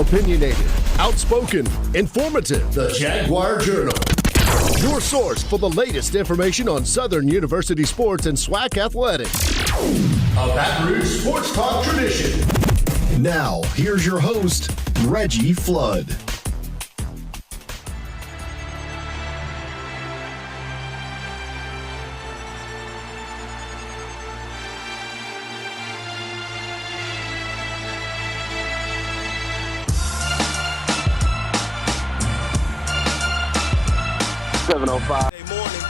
Opinionated, outspoken, informative. The Jaguar Journal. Your source for the latest information on Southern University sports and SWAC athletics. A Baton Rouge sports talk tradition. Now, here's your host, Reggie Flood. Good morning.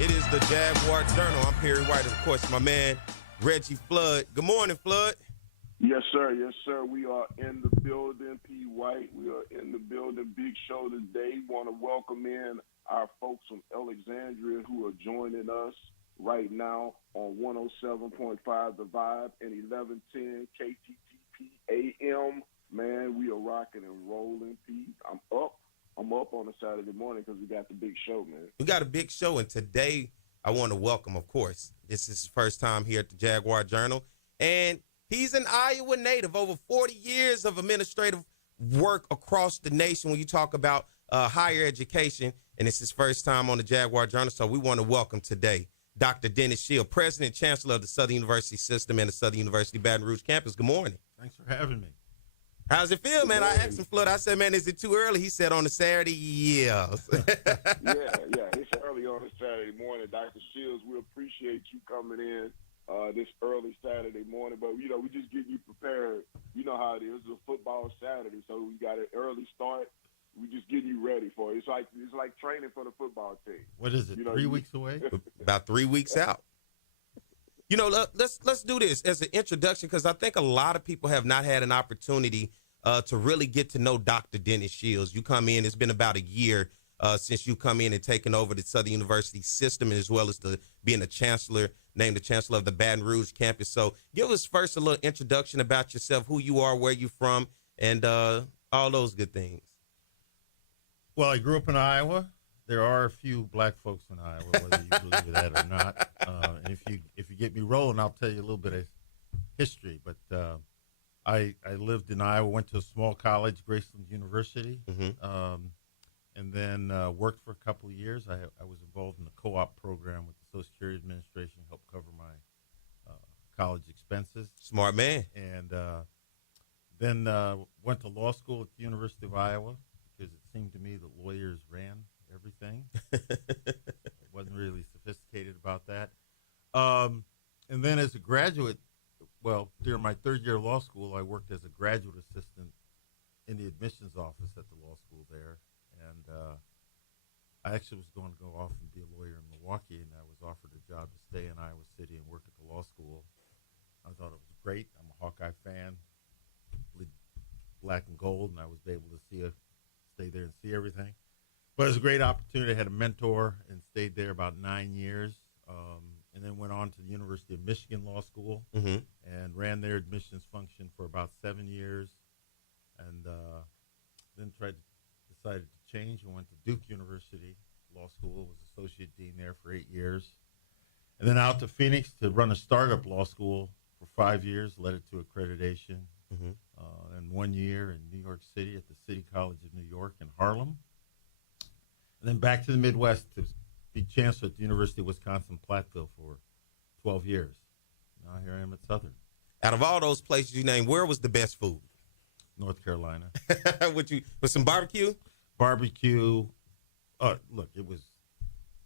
It is the Jaguar Journal. I'm Perry White, of course, my man, Reggie Flood. Good morning, Flood. Yes, sir. Yes, sir. We are in the building, P. White. We are in the building. Big show today. Want to welcome in our folks from Alexandria who are joining us right now on 107.5 The Vibe and 1110 KTTP AM. Man, we are rocking and rolling, P. I'm up on a Saturday morning because we got the big show, man. We got a big show, and today I want to welcome, of course, this is his first time here at the Jaguar Journal, and he's an Iowa native, over 40 years of administrative work across the nation when you talk about higher education, and it's his first time on the Jaguar Journal, so we want to welcome today Dr. Dennis Shield, President and Chancellor of the Southern University System and the Southern University Baton Rouge campus. Good morning. Thanks for having me. How's it feel, man? I asked him, Flood, I said, man, is it too early? He said on a Saturday, yes. yeah, it's early on a Saturday morning. Dr. Shields, we appreciate you coming in this early Saturday morning. But, we just getting you prepared. You know how it is. It's a football Saturday, so we got an early start. We just getting you ready for it. It's like training for the football team. What is it, 3 weeks away? About 3 weeks out. Let's do this as an introduction because I think a lot of people have not had an opportunity to really get to know Dr. Dennis Shields. You come in, it's been about a year since you come in and taken over the Southern University System, as well as being the chancellor, named the chancellor of the Baton Rouge campus. So give us first a little introduction about yourself, who you are, where you're from, and all those good things. Well, I grew up in Iowa. There are a few black folks in Iowa, whether you believe that or not. And if you get me rolling, I'll tell you a little bit of history. But I lived in Iowa, went to a small college, Graceland University, and then worked for a couple of years. I was involved in the co-op program with the Social Security Administration, helped cover my college expenses. Smart man. And then went to law school at the University of Iowa because it seemed to me that lawyers ran everything. Wasn't really sophisticated about that. And then as a graduate, during my third year of law school, I worked as a graduate assistant in the admissions office at the law school there. And I actually was going to go off and be a lawyer in Milwaukee, and I was offered a job to stay in Iowa City and work at the law school. I thought it was great. I'm a Hawkeye fan, black and gold, and I was able to stay there and see everything. But it was a great opportunity. I had a mentor and stayed there about 9 years, and then went on to the University of Michigan Law School and ran their admissions function for about 7 years, and then decided to change and went to Duke University Law School, was associate dean there for 8 years, and then out to Phoenix to run a startup law school for 5 years, led it to accreditation, and 1 year in New York City at the City College of New York in Harlem. And then back to the Midwest to be chancellor at the University of Wisconsin-Platteville for 12 years. Now here I am at Southern. Out of all those places you named, where was the best food? North Carolina. with some barbecue? Barbecue. Look,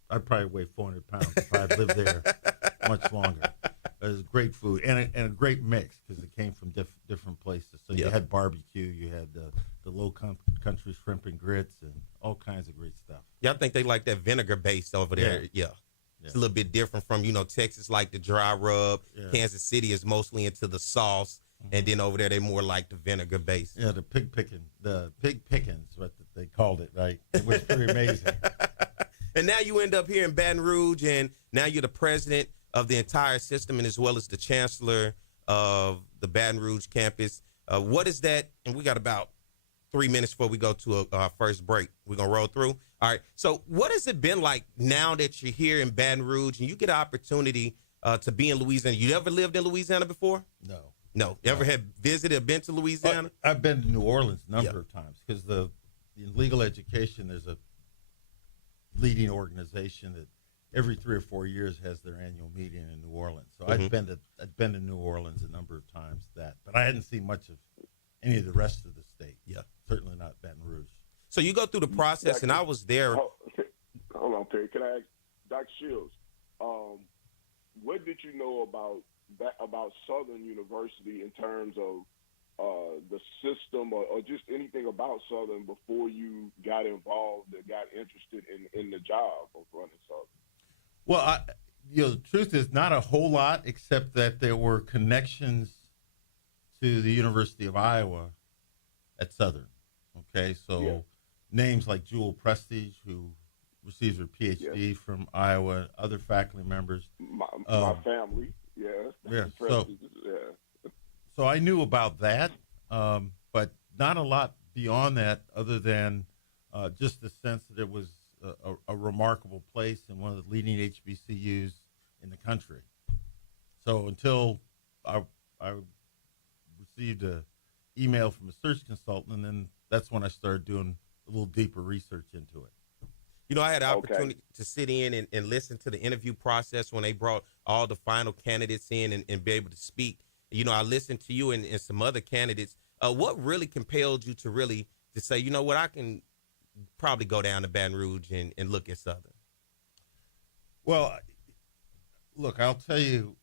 I'd probably weigh 400 pounds if I'd lived there much longer. It was great food and a great mix because it came from different places. So you had barbecue, you had the low country shrimp and grits, and all kinds of great stuff. Yeah, I think they like that vinegar based over there. Yeah. It's a little bit different from, Texas like the dry rub. Yeah. Kansas City is mostly into the sauce, and then over there they more like the vinegar base. Yeah, the pig pickings, what they called it, right? It was pretty amazing. And now you end up here in Baton Rouge, and now you're the president of the entire system, and as well as the chancellor of the Baton Rouge campus. What is that? And we got about 3 minutes before we go to our first break. We're going to roll through. All right. So what has it been like now that you're here in Baton Rouge and you get an opportunity to be in Louisiana? You ever lived in Louisiana before? No. No. Ever had visited or been to Louisiana? I've been to New Orleans a number of times because in legal education, there's a leading organization that every 3 or 4 years has their annual meeting in New Orleans. So I've been to New Orleans a number of times, but I hadn't seen much of any of the rest of the state. Yeah. Certainly not Baton Rouge. So you go through the process, and I was there. Hold on, Perry. Can I ask Dr. Shields, what did you know about Southern University in terms of the system or just anything about Southern before you got involved and got interested in the job of running Southern? Well, the truth is not a whole lot, except that there were connections to the University of Iowa at Southern. Okay, so names like Jewel Prestige, who receives her PhD from Iowa, other faculty members. My family, So I knew about that, but not a lot beyond that, other than just the sense that it was a remarkable place and one of the leading HBCUs in the country. So until I received an email from a search consultant, and then that's when I started doing a little deeper research into it. You know, I had the opportunity to sit in and listen to the interview process when they brought all the final candidates in and be able to speak. You know, I listened to you and some other candidates. What really compelled you to say, you know what, I can probably go down to Baton Rouge and look at Southern? Well, look, I'll tell you,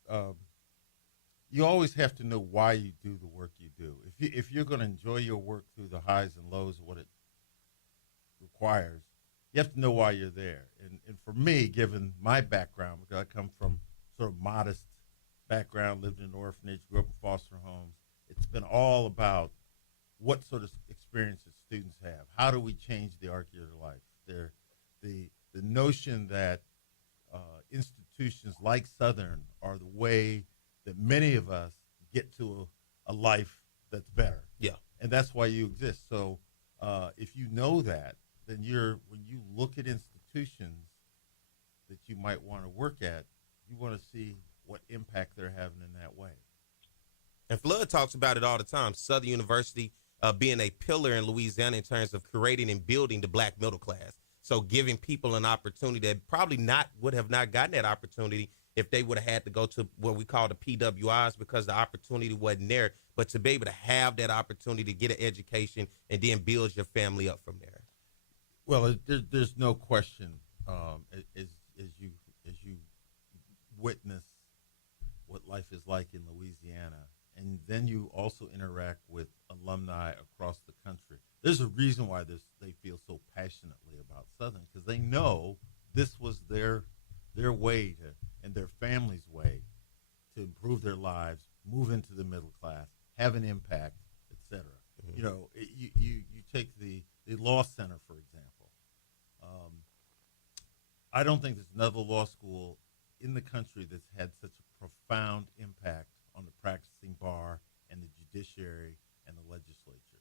you always have to know why you do the work you do. If you're going to enjoy your work through the highs and lows of what it requires, you have to know why you're there. And for me, given my background, because I come from sort of modest background, lived in an orphanage, grew up in foster homes, it's been all about what sort of experiences students have. How do we change the arc of their life? The notion that institutions like Southern are the way that many of us get to a life that's better. Yeah. And that's why you exist. So if you know that, then when you look at institutions that you might want to work at, you want to see what impact they're having in that way. And Flood talks about it all the time. Southern University being a pillar in Louisiana in terms of creating and building the black middle class. So giving people an opportunity that probably would have not gotten that opportunity if they would have had to go to what we call the PWIs because the opportunity wasn't there. But to be able to have that opportunity to get an education and then build your family up from there. Well, there's no question as you witness what life is like in Louisiana, and then you also interact with alumni across the country. There's a reason why they feel so passionately about Southern, because they know this was their way and their family's way to improve their lives, move into the middle class, have an impact, etc. Mm-hmm. You know, you take the law center, for example. I don't think there's another law school in the country that's had such a profound impact on the practicing bar and the judiciary and the legislature.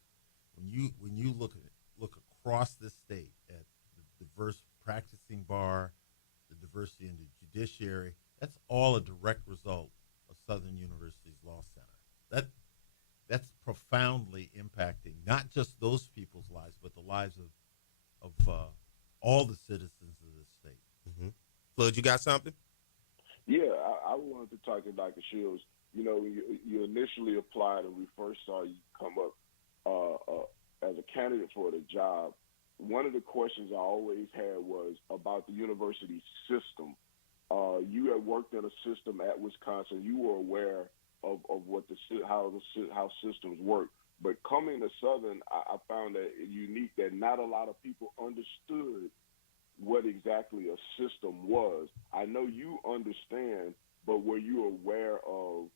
When you look across this state at the diverse practicing bar, the diversity in the judiciary, that's all a direct result of Southern University's Law Center. That's profoundly impacting not just those people's lives, but the lives of all the citizens of this state. Mm-hmm. Flood, you got something? Yeah, I wanted to talk to Dr. Shields. You know, you initially applied and we first saw you come up as a candidate for the job. One of the questions I always had was about the university system. You had worked in a system at Wisconsin. You were aware of what how systems work. But coming to Southern, I found that unique that not a lot of people understood what exactly a system was. I know you understand, but were you aware of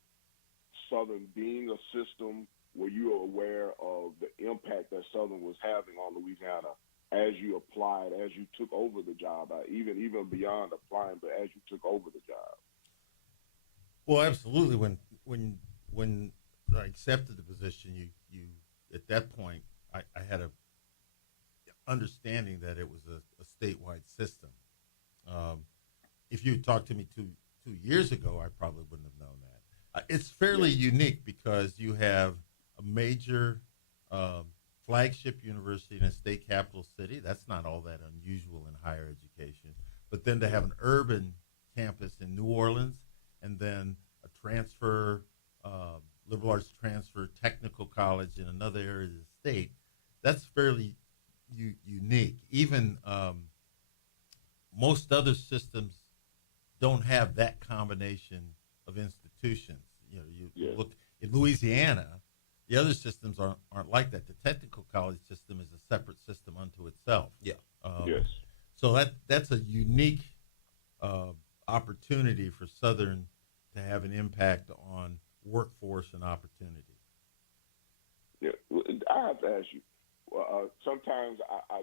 Southern being a system? Were you aware of the impact that Southern was having on Louisiana as you applied, as you took over the job, even beyond applying, but as you took over the job? Well, absolutely. When I accepted the position, you at that point, I had a understanding that it was a statewide system. If you talked to me two years ago, I probably wouldn't have known that. It's fairly unique because you have a major flagship university in a state capital city. That's not all that unusual in higher education. But then to have an urban campus in New Orleans and then a transfer, liberal arts transfer technical college in another area of the state, that's fairly unique. Even most other systems don't have that combination of institutions. You look in Louisiana, the other systems aren't like that. The technical college system is a separate system unto itself. Yeah. Yes. So that's a unique opportunity for Southern to have an impact on workforce and opportunity. Yeah, I have to ask you. Sometimes, I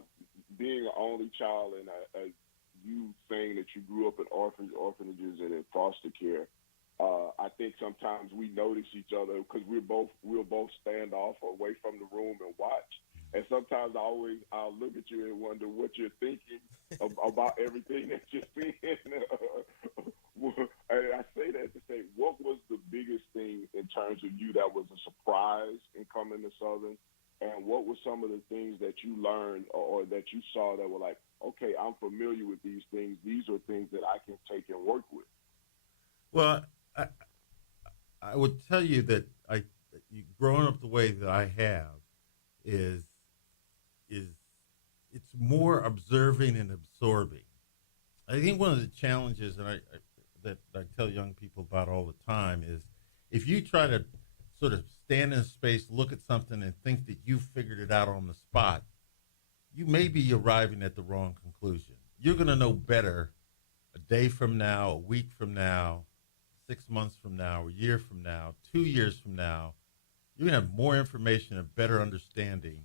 being an only child, and you saying that you grew up in orphanages and in foster care, I think sometimes we notice each other because we'll both stand off or away from the room and watch. And sometimes I'll look at you and wonder what you're thinking about everything that you're seeing. And I say that to say, what was the biggest thing in terms of you that was a surprise in coming to Southern? And what were some of the things that you learned or that you saw that were like, okay, I'm familiar with these things. These are things that I can take and work with. Well, I would tell you that growing up the way that I have is it's more observing and absorbing. I think one of the challenges that I tell young people about all the time is if you try to sort of stand in space, look at something, and think that you figured it out on the spot, you may be arriving at the wrong conclusion. You're going to know better a day from now, a week from now, 6 months from now, a year from now, 2 years from now. You're going to have more information, a better understanding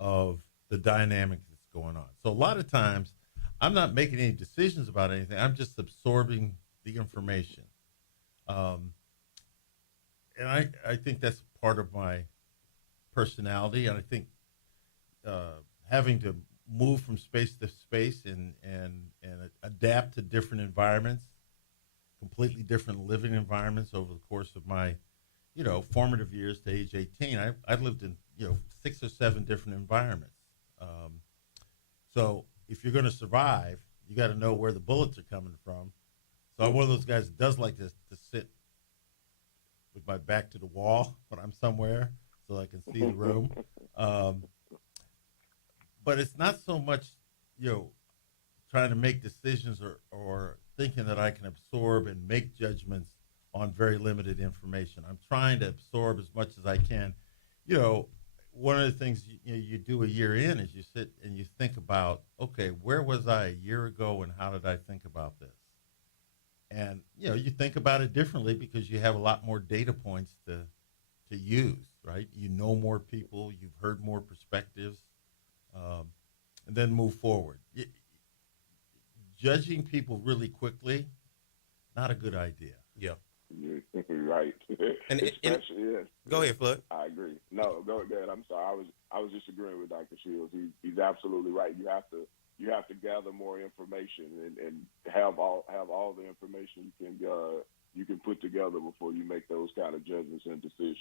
of the dynamic that's going on. So a lot of times, I'm not making any decisions about anything. I'm just absorbing the information. And I think that's part of my personality. And I think having to move from space to space and adapt to different environments, completely different living environments over the course of my, formative years to age 18, I've lived in, 6 or 7 different environments. So if you're going to survive, you got to know where the bullets are coming from. So I'm one of those guys that does like to sit with my back to the wall when I'm somewhere so I can see the room. But it's not so much, trying to make decisions or thinking that I can absorb and make judgments on very limited information. I'm trying to absorb as much as I can. One of the things you do a year in is you sit and you think about, okay, where was I a year ago and how did I think about this? And, you think about it differently because you have a lot more data points to use, right? You know more people, you've heard more perspectives, and then move forward. Judging people really quickly, not a good idea. Yeah. Right. And go ahead, Flood. I agree. No, go ahead. I'm sorry. I was just agreeing with Dr. Shields. He's absolutely right. You have to gather more information and have all the information you can put together before you make those kind of judgments and decisions.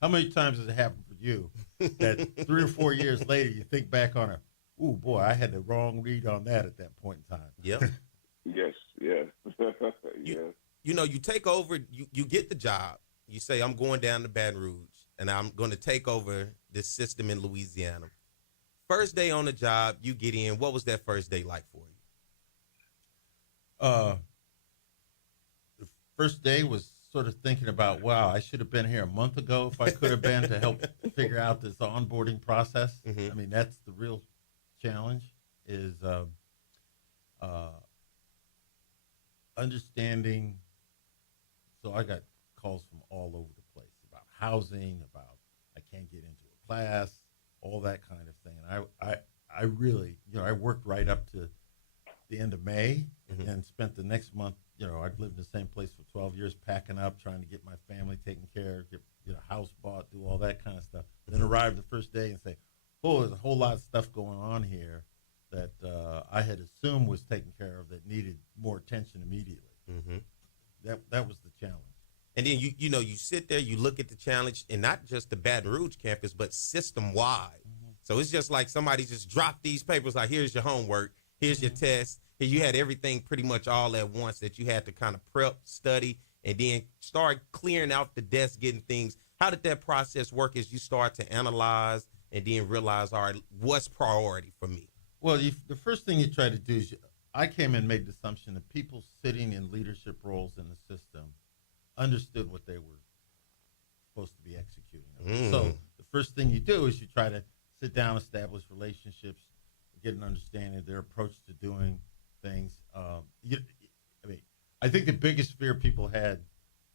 How many times has it happened for you that 3 or 4 years later you think back on it? Ooh, boy, I had the wrong read on that at that point in time. Yep. Yes. Yeah. Yeah. You take over, you get the job. You say, I'm going down to Baton Rouge, and I'm going to take over this system in Louisiana. First day on the job, you get in. What was that first day like for you? The first day was sort of thinking about, wow, I should have been here a month ago if I could have been to help figure out this onboarding process. Mm-hmm. I mean, that's the real challenge is understanding. So I got calls from all over the place about housing, about I can't get into a class, all that kind of thing. And I really, I worked right up to the end of May and spent the next month, I'd lived in the same place for 12 years, packing up, trying to get my family taken care of, get a house bought, do all that kind of stuff. Then arrive the first day and say, oh, there's a whole lot of stuff going on here that I had assumed was taken care of that needed more attention immediately. Mm-hmm. That was the challenge. And then you sit there, you look at the challenge, and not just the Baton Rouge campus, but system wide. So it's just like somebody just dropped these papers, like, here's your homework, here's your test. Here you had everything pretty much all at once that you had to kind of prep, study, and then start clearing out the desk, getting things. How did that process work as you start to analyze and then realize, all right, what's priority for me? Well, the first thing you try to do is, I came and made the assumption that people sitting in leadership roles in the system understood what they were supposed to be executing. So the first thing you do is you try to sit down, establish relationships, get an understanding of their approach to doing things. I think the biggest fear people had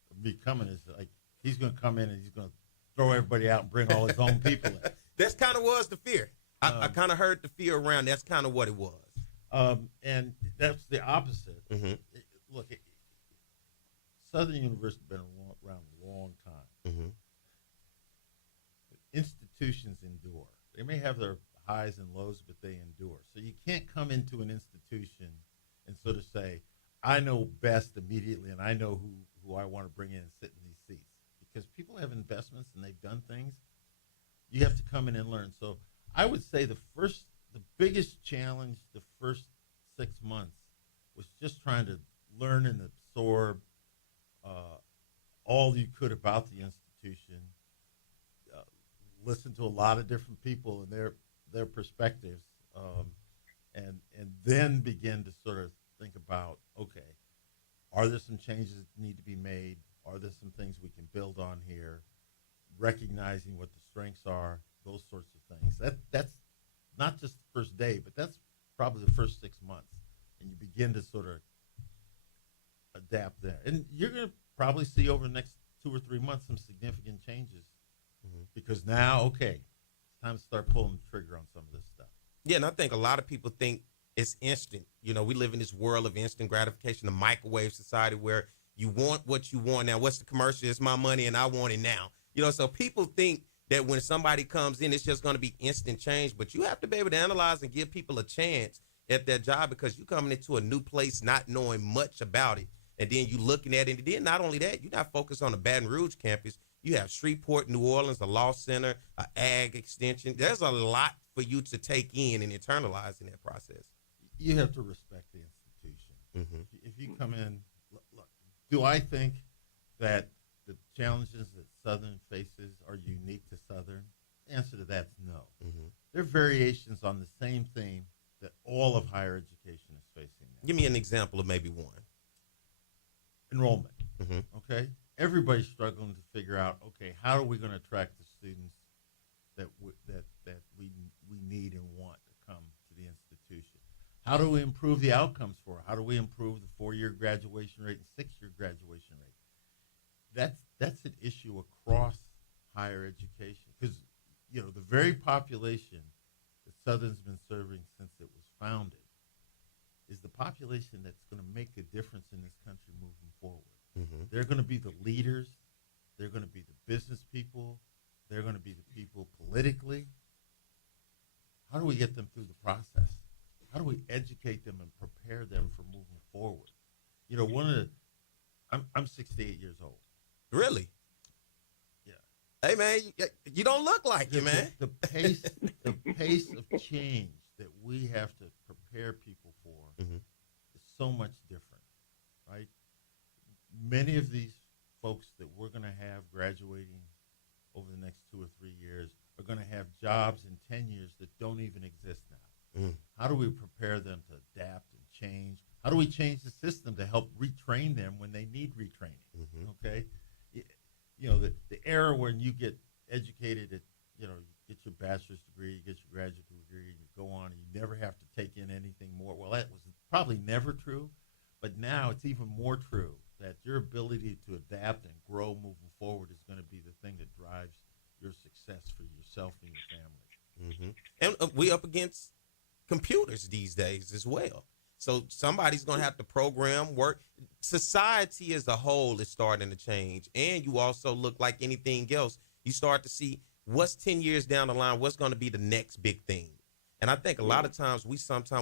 of me coming is like, he's going to come in and he's going to throw everybody out and bring all his own people in. That's kind of was the fear. I kind of heard the fear around. That's kind of what it was. And that's the opposite. Look, Southern University has been around a long time. Institutions endure. They may have their highs and lows, but they endure. So you can't come into an institution and sort of say, I know best immediately, and I know who I want to bring in and sit in these seats. Because people have investments and they've done things. You have to come in and learn. So I would say the biggest challenge the first 6 months was just trying to learn and absorb all you could about the institution, listen to a lot of different people and their perspectives, and then begin to sort of think about, okay, are there some changes that need to be made? Are there some things we can build on here? Recognizing what the strengths are, those sorts of things. That's not just the first day, but that's probably the first 6 months. And you begin to sort of adapt there. And you're going to probably see over the next 2 or 3 months some significant changes. Because now, okay, it's time to start pulling the trigger on some of this stuff. Yeah, and I think a lot of people think it's instant. We live in this world of instant gratification, the microwave society where you want what you want now. What's the commercial? It's my money and I want it now. So people think that when somebody comes in, it's just going to be instant change. But you have to be able to analyze and give people a chance at their job, because you're coming into a new place not knowing much about it. And then you looking at it. And then not only that, you're not focused on the Baton Rouge campus. You have Shreveport, New Orleans, a law center, an ag extension. There's a lot for you to take in and internalize in that process. You have to respect the institution. If you come in, look, do I think that the challenges that Southern faces are unique to Southern? The answer to that is no. They're variations on the same theme that all of higher education is facing now. Give me an example of maybe one. Enrollment, okay? Everybody's struggling to figure out, okay, how are we going to attract the students that we need and want to come to the institution? How do we improve the outcomes for it? How do we improve the 4-year graduation rate and 6-year graduation rate? That's an issue across higher education, because the very population that Southern's been serving since it was founded is the population that's going to make a difference in this country moving forward. They're going to be the leaders. They're going to be the business people. They're going to be the people politically. How do we get them through the process? How do we educate them and prepare them for moving forward? I'm 68 years old. Really? Yeah. Hey, man, you don't look like it, man. The pace of change that we have to prepare people for is so much different, right? Many of these folks that we're going to have graduating over the next 2 or 3 years are going to have jobs in 10 years that don't even exist now. How do we prepare them to adapt and change? How do we change the system to help retrain them when they need retraining? Okay, the era when you get educated at, you get your bachelor's degree, you get your graduate degree, and you go on and you never have to take in anything more. Well, that was probably never true, but now it's even more true that your ability to adapt and grow moving forward is going to be the thing that drives your success for yourself and your family. And we up against computers these days as well. So somebody's going to have to program, work. Society as a whole is starting to change. And you also look like anything else. You start to see what's 10 years down the line, what's going to be the next big thing. And I think a lot of times we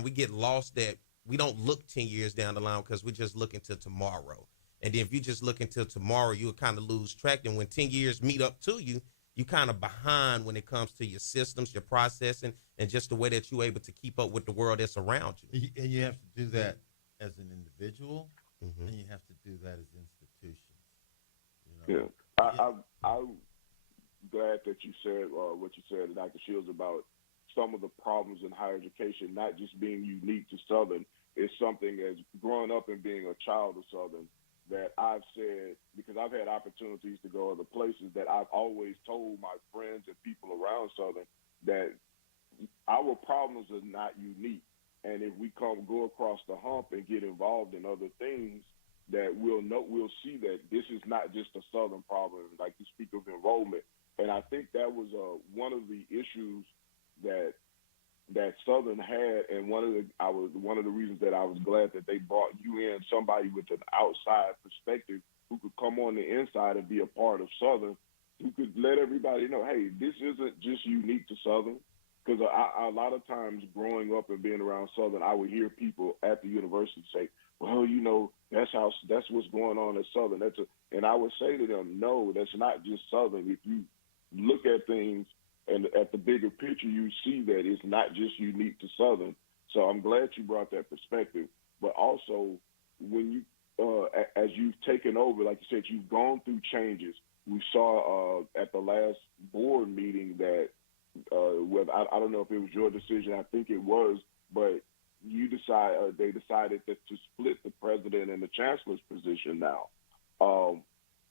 get lost that we don't look 10 years down the line because we're just looking to tomorrow. And then if you just look until tomorrow, you'll kind of lose track. And when 10 years meet up to you, you kind of behind when it comes to your systems, your processing, and just the way that you're able to keep up with the world that's around you. And you have to do that as an individual, and you have to do that as institutions. You know? Yeah, I'm glad that you said what you said, Dr. Shields, about some of the problems in higher education not just being unique to Southern. It's something as growing up and being a child of Southern that I've said, because I've had opportunities to go other places, that I've always told my friends and people around Southern that our problems are not unique. And if we go across the hump and get involved in other things, that we'll see that this is not just a Southern problem. Like you speak of enrollment, and I think that was one of the issues that Southern had, and one of the reasons that I was glad that they brought you in, somebody with an outside perspective who could come on the inside and be a part of Southern, who could let everybody know, hey, this isn't just unique to Southern. Because a lot of times growing up and being around Southern, I would hear people at the university say, well, you know, that's what's going on at Southern. And I would say to them, no, that's not just Southern. If you look at things and at the bigger picture, you see that it's not just unique to Southern. So I'm glad you brought that perspective. But also, when you, as you've taken over, like you said, you've gone through changes. We saw at the last board meeting that, I don't know if it was your decision, I think it was, but they decided to split the president and the chancellor's position now.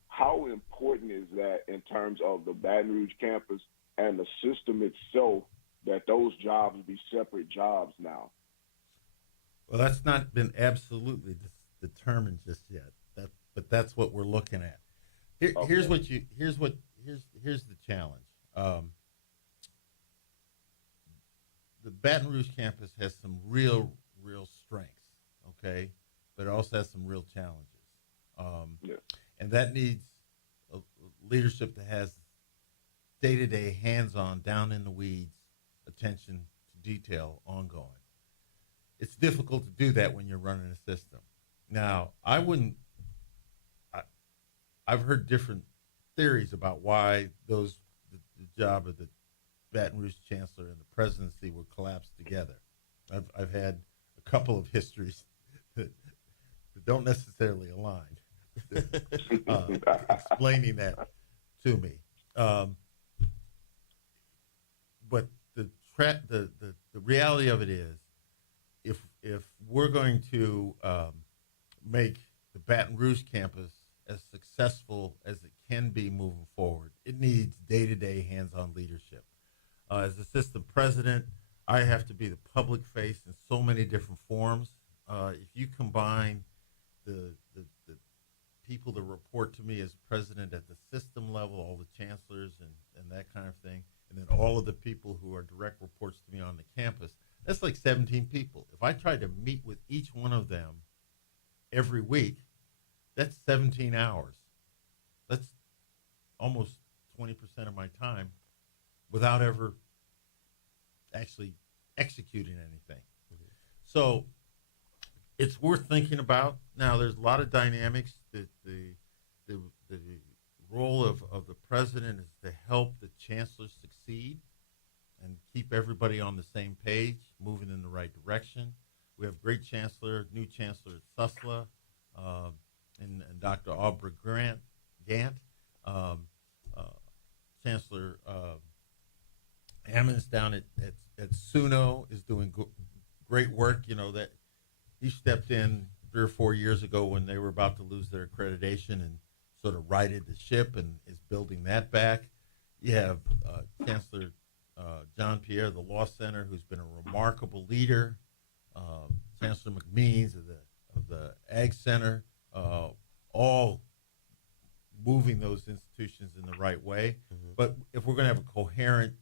How important is that in terms of the Baton Rouge campus and the system itself, that those jobs be separate jobs now? Well, that's not been absolutely determined just yet. But that's what we're looking at. Here's the challenge. The Baton Rouge campus has some real strengths, okay, but it also has some real challenges. And that needs a leadership that has day-to-day, hands-on, down in the weeds, attention to detail, ongoing. It's difficult to do that when you're running a system. Now, I've heard different theories about why the job of the Baton Rouge chancellor and the presidency would collapse together. I've had a couple of histories that don't necessarily align, explaining that to me. But the reality of it is, if we're going to make the Baton Rouge campus as successful as it can be moving forward, it needs day-to-day hands-on leadership. As assistant president, I have to be the public face in so many different forms. If you combine the people that report to me as president at the system level, all the chancellors and that kind of thing, and then all of the people who are direct reports to me on the campus, that's like 17 people. If I tried to meet with each one of them every week, that's 17 hours. That's almost 20% of my time without ever actually executing anything. So it's worth thinking about. Now, there's a lot of dynamics. That the role of the president is to help the chancellor succeed and keep everybody on the same page, moving in the right direction. We have great chancellor, new chancellor at SUSLA, and Dr. Aubrey Gant. Chancellor Ammons down at SUNO is doing great work. You know, that he stepped in 3 or 4 years ago when they were about to lose their accreditation and sort of righted the ship and is building that back. You have Chancellor John Pierre, the Law Center, who's been a remarkable leader. Chancellor McMeans of the Ag Center, all moving those institutions in the right way. But if we're going to have a coherent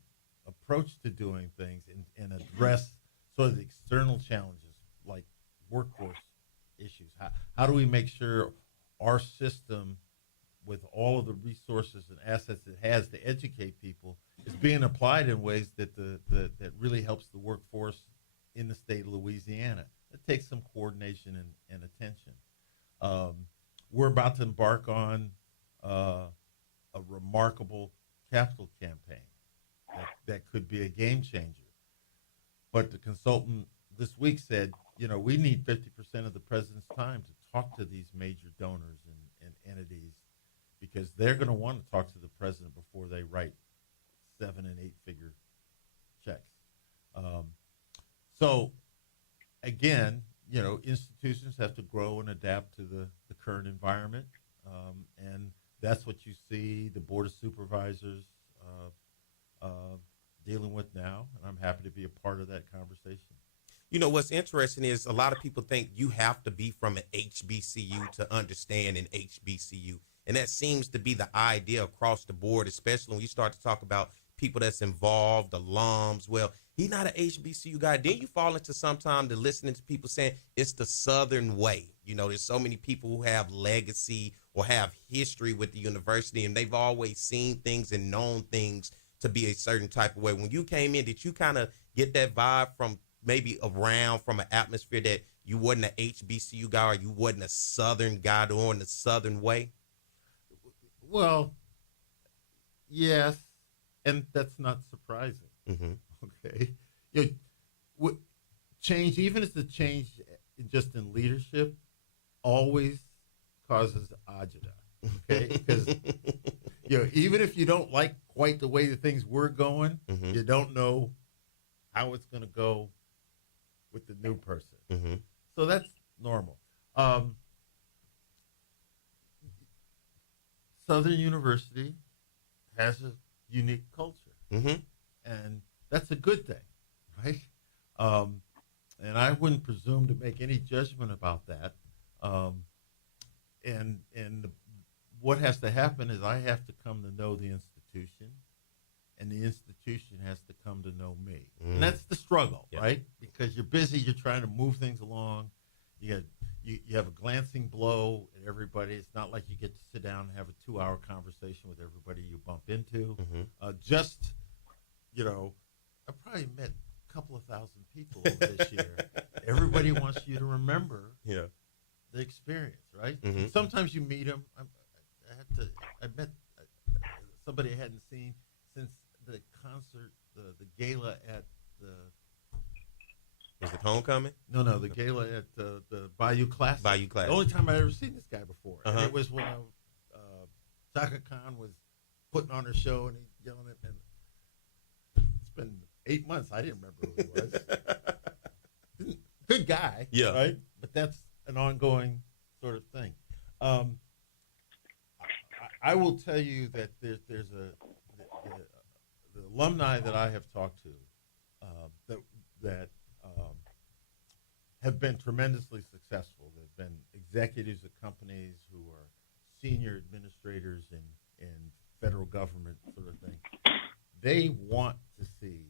approach to doing things and address sort of the external challenges like workforce issues, how do we make sure our system, with all of the resources and assets it has to educate people, is being applied in ways that that really helps the workforce in the state of Louisiana? It takes some coordination and attention. we're about to embark on a remarkable capital campaign that could be a game changer. But the consultant this week said, we need 50% of the president's time to talk to these major donors and entities, because they're going to want to talk to the president before they write 7- and 8-figure checks. So, again, institutions have to grow and adapt to the current environment, and that's what you see the Board of Supervisors dealing with now, and I'm happy to be a part of that conversation. What's interesting is a lot of people think you have to be from an HBCU to understand an HBCU. And that seems to be the idea across the board, especially when you start to talk about people that's involved, alums. Well, he's not an HBCU guy. Then you fall into sometimes the listening to people saying it's the Southern way. There's so many people who have legacy or have history with the university, and they've always seen things and known things to be a certain type of way. When you came in, did you kind of get that vibe from maybe around from an atmosphere that you wasn't an HBCU guy or you wasn't a Southern guy doing the Southern way? Well, yes, and that's not surprising. Okay, change, even if the change just in leadership, always causes agita. Okay, because even if you don't like quite the way the things were going, you don't know how it's going to go with the new person. So that's normal. Southern University has a unique culture, and that's a good thing, right? And I wouldn't presume to make any judgment about that. What has to happen is I have to come to know the institution, and the institution has to come to know me. And that's the struggle, right? Because you're busy, you're trying to move things along. You have a glancing blow at everybody. It's not like you get to sit down and have a 2-hour conversation with everybody you bump into. I probably met a couple of thousand people this year. Everybody wants you to remember the experience, right? Sometimes you meet them. I met somebody I hadn't seen since the concert, the gala at the. Was it Homecoming? No, the gala at the Bayou Classic. Bayou Classic. The only time I'd ever seen this guy before. And it was when Chaka Khan was putting on her show and he yelling at me. It's been 8 months. I didn't remember who he was. Good guy, right? But that's an ongoing sort of thing. I will tell you that there's the alumni that I have talked to that have been tremendously successful. They've been executives of companies who are senior administrators in federal government sort of thing. They want to see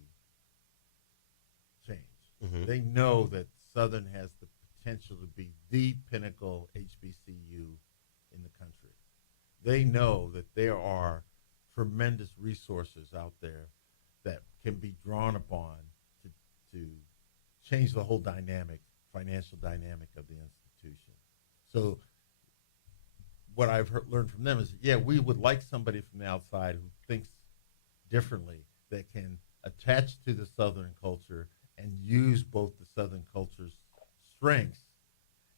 change. They know that Southern has the potential to be the pinnacle HBCU in the country. They know that there are tremendous resources out there that can be drawn upon to change the whole financial dynamic of the institution. So what I've learned from them is, we would like somebody from the outside who thinks differently, that can attach to the Southern culture and use both the Southern culture's strengths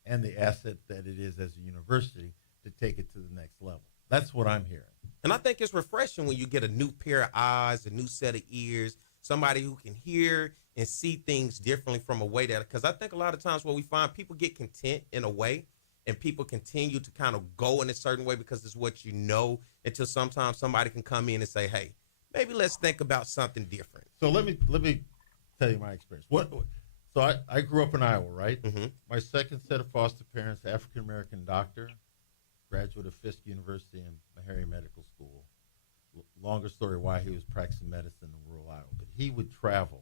and the asset that it is as a university to take it to the next level. That's what I'm hearing. And I think it's refreshing when you get a new pair of eyes, a new set of ears, somebody who can hear and see things differently from a way that, because I think a lot of times what we find, people get content in a way and people continue to kind of go in a certain way because it's what you know, until sometimes somebody can come in and say, hey, maybe let's think about something different. So let me tell you my experience. So I grew up in Iowa, right? My second set of foster parents, African-American doctor, graduate of Fisk University and Meharry Medical School. Longer story why he was practicing medicine in rural Iowa. But he would travel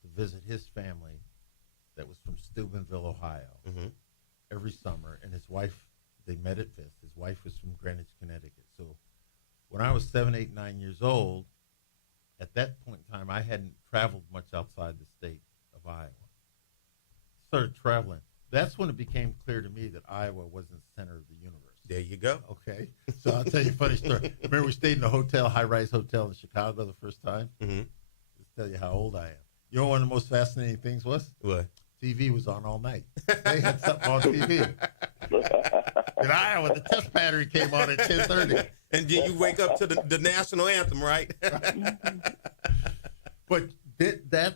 to visit his family that was from Steubenville, Ohio, every summer. And his wife, they met at Fisk. His wife was from Greenwich, Connecticut. So when I was 7, 8, 9 years old, at that point in time, I hadn't traveled much outside the state of Iowa. Started traveling. That's when it became clear to me that Iowa wasn't the center of the universe. There you go. Okay. So I'll tell you a funny story. Remember we stayed in a hotel, high-rise hotel in Chicago the first time? Mm-hmm. Just tell you how old I am. You know what one of the most fascinating things was? What? TV was on all night. They had something on TV. In Iowa, the test battery came on at 10:30. And then you wake up to the national anthem, right? But that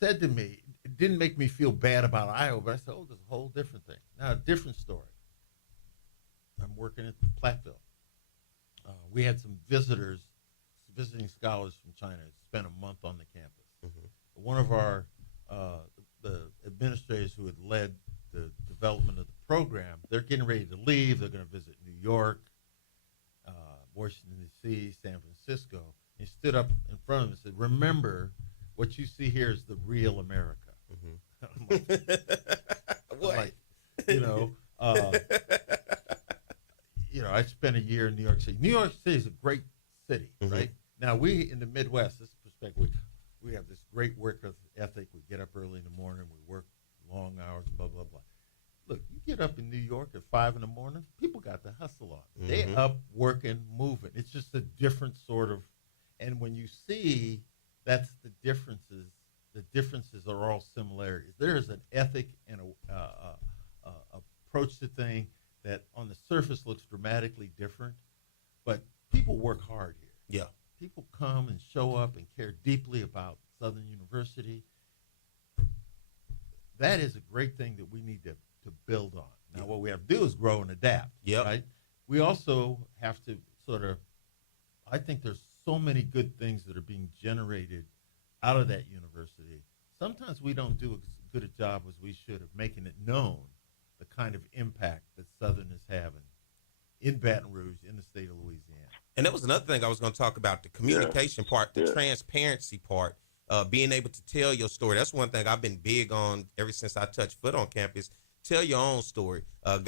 said to me, it didn't make me feel bad about Iowa, but I said, oh, there's a whole different thing. Now, a different story. I'm working at Platteville. We had some visitors, visiting scholars from China, spent a month on the campus. Mm-hmm. One of our the administrators who had led the development of the program, they're getting ready to leave. They're going to visit New York, Washington, D.C., San Francisco. He stood up in front of them and said, remember, what you see here is the real America. Mm-hmm. What? Like, I spent a year in New York City. New York City is a great city, mm-hmm. right? Now, we in the Midwest, this perspective, we have this great work ethic. We get up early in the morning. We work long hours, blah, blah, blah. Look, you get up in New York at 5 in the morning, people got the hustle on. Mm-hmm. They're up, working, moving. It's just a different sort of, and when you see that's the differences are all similarities. There is an ethic and a approach to things that on the surface looks dramatically different, but people work hard here. Yeah. People come and show up and care deeply about Southern University. That is a great thing that we need to build on. Now, what we have to do is grow and adapt. Yep. Right? We also have to I think there's so many good things that are being generated out of that university. Sometimes we don't do as good a job as we should of making it known the kind of impact that Southern is having in Baton Rouge, in the state of Louisiana. And that was another thing I was going to talk about, the communication part, the transparency part, being able to tell your story. That's one thing I've been big on ever since I touched foot on campus. Tell your own story. A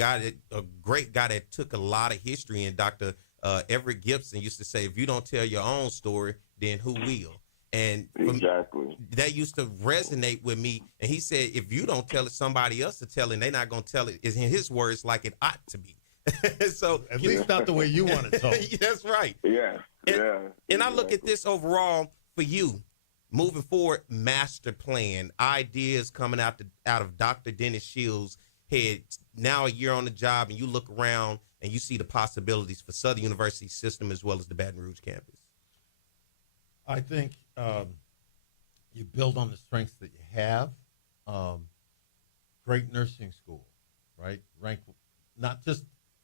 great guy that took a lot of history in, Dr. Everett Gibson, used to say, if you don't tell your own story, then who will? And exactly, that used to resonate with me. And he said, if you don't tell it, somebody else will tell it, and they're not going to tell it, in his words, like it ought to be. So at least not the way you want it told. That's right. Yeah. And I look at this overall for you, moving forward, master plan, ideas coming out of Dr. Dennis Shields' head. Now a year on the job, and you look around and you see the possibilities for Southern University system as well as the Baton Rouge campus. I think you build on the strengths that you have. Great nursing school, right? Ranked not just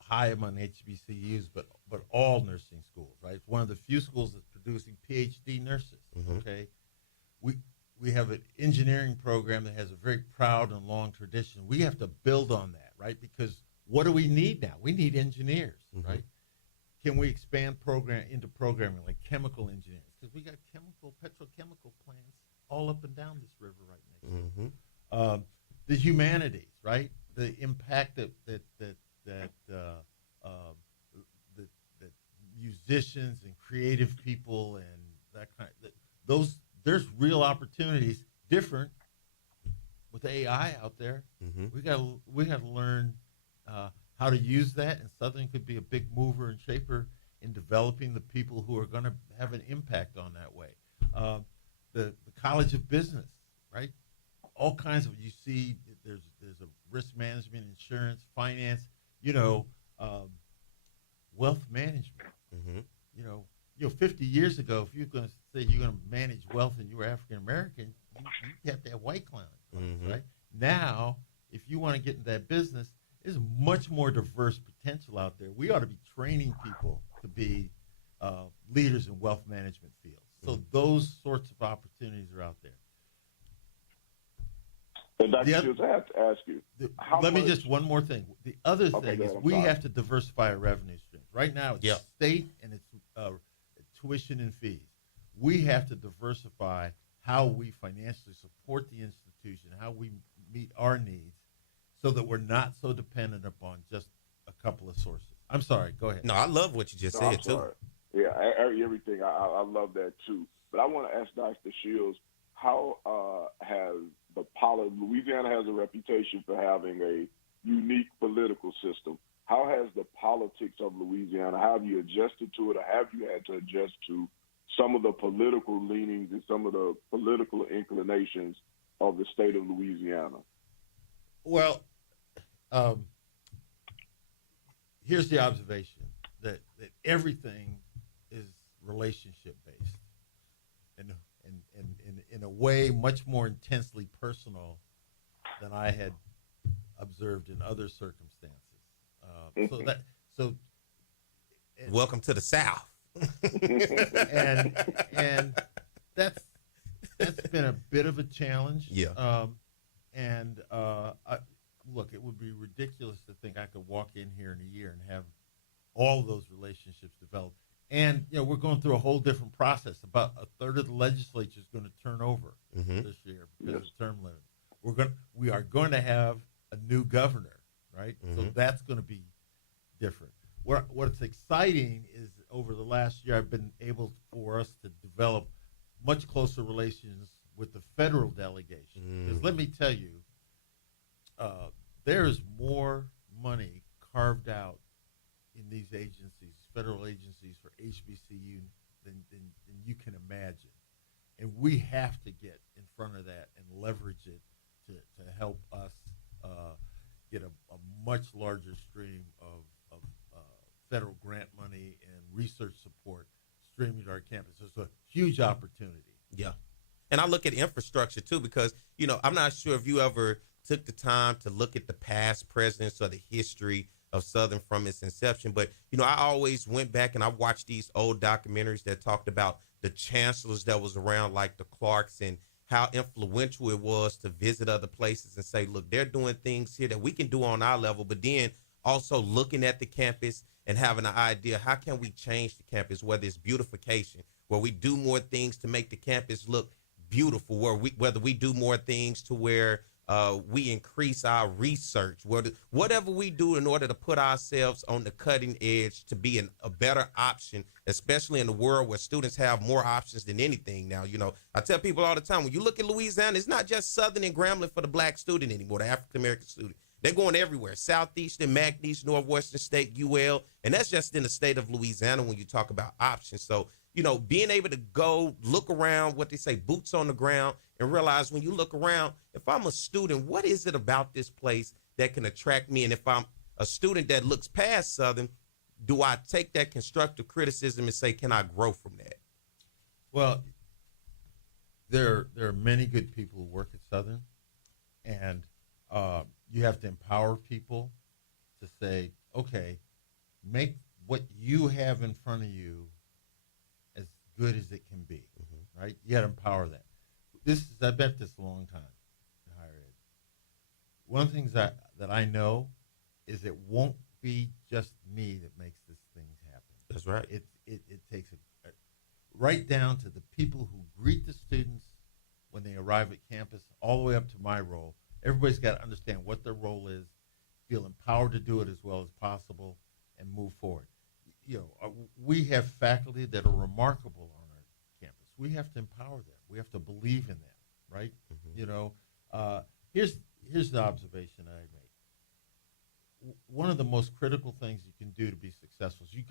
high among HBCUs, but all nursing schools, right? It's one of the few schools that's producing PhD nurses. Mm-hmm. Okay, we have an engineering program that has a very proud and long tradition. We have to build on that, right? Because what do we need now? We need engineers, mm-hmm. right? Can we expand into programming like chemical engineering? Because we got petrochemical plants all up and down this river right next to mm-hmm. The humanities, right? The impact that musicians and creative people and that kind of there's real opportunities different with AI out there. Mm-hmm. We got to learn how to use that, and Southern could be a big mover and shaper in developing the people who are going to have an impact on that way. The College of Business, right? All kinds of, you see, there's a risk management, insurance, finance, wealth management. Mm-hmm. 50 years ago, if you're going to say you're going to manage wealth and you were African American, you have to have white clients, mm-hmm. right? Now, if you want to get into that business, there's much more diverse potential out there. We ought to be training people to be leaders in wealth management fields. So those sorts of opportunities are out there. And Dr. Shields, I have to ask you. Let me just one more thing. The other thing is we have to diversify our revenue streams. Right now, it's state and it's tuition and fees. We have to diversify how we financially support the institution, how we meet our needs, so that we're not so dependent upon just a couple of sources. I'm sorry. Go ahead. No, I love what you just said, too. Yeah, everything. I love that, too. But I want to ask Dr. Shields, how has Louisiana has a reputation for having a unique political system. how has the politics of Louisiana, how have you adjusted to it, or have you had to adjust to some of the political leanings and some of the political inclinations of the state of Louisiana? Well, here's the observation that everything is relationship based, and in a way much more intensely personal than I had observed in other circumstances. Welcome to the South. and that's been a bit of a challenge. Yeah. Look, it would be ridiculous to think I could walk in here in a year and have all of those relationships developed. And we're going through a whole different process. About a third of the legislature is going to turn over this year because of term limit. We are going to have a new governor, right? So that's going to be different. What's exciting is over the last year, I've been able for us to develop much closer relations with the federal delegation. Because let me tell you, there's more money carved out in these agencies, federal agencies, for HBCU than you can imagine. And we have to get in front of that and leverage it to help us get a much larger stream of federal grant money and research support streaming to our campus. It's a huge opportunity. Yeah. And I look at infrastructure too, because, I'm not sure if you ever took the time to look at the past presidents or the history of Southern from its inception. But, I always went back and I watched these old documentaries that talked about the chancellors that was around, like the Clarks, and how influential it was to visit other places and say, look, they're doing things here that we can do on our level, but then also looking at the campus and having an idea, how can we change the campus, whether it's beautification, where we do more things to make the campus look beautiful, whether we do more things to where we increase our research, whatever we do in order to put ourselves on the cutting edge to be a better option, especially in the world where students have more options than anything now. I tell people all the time, when you look at Louisiana, it's not just Southern and Grambling for the black student anymore, the African-American student. They're going everywhere, Southeastern, McNeese, Northwestern State, UL, and that's just in the state of Louisiana when you talk about options. So, being able to go look around, what they say, boots on the ground, and realize when you look around, if I'm a student, what is it about this place that can attract me? And if I'm a student that looks past Southern, do I take that constructive criticism and say, can I grow from that? Well, there are many good people who work at Southern, and you have to empower people to say, okay, make what you have in front of you as good as it can be, right? You got to empower that. I bet this a long time in higher ed. One of the things that I know is it won't be just me that makes this thing happen. That's right. It takes right down to the people who greet the students when they arrive at campus, all the way up to my role. Everybody's got to understand what their role is, feel empowered to do it as well as possible, and move forward. We have faculty that are remarkable on our campus. We have to empower them. We have to believe in them, right? Here's the observation I make. One of the most critical things you can do to be successful is you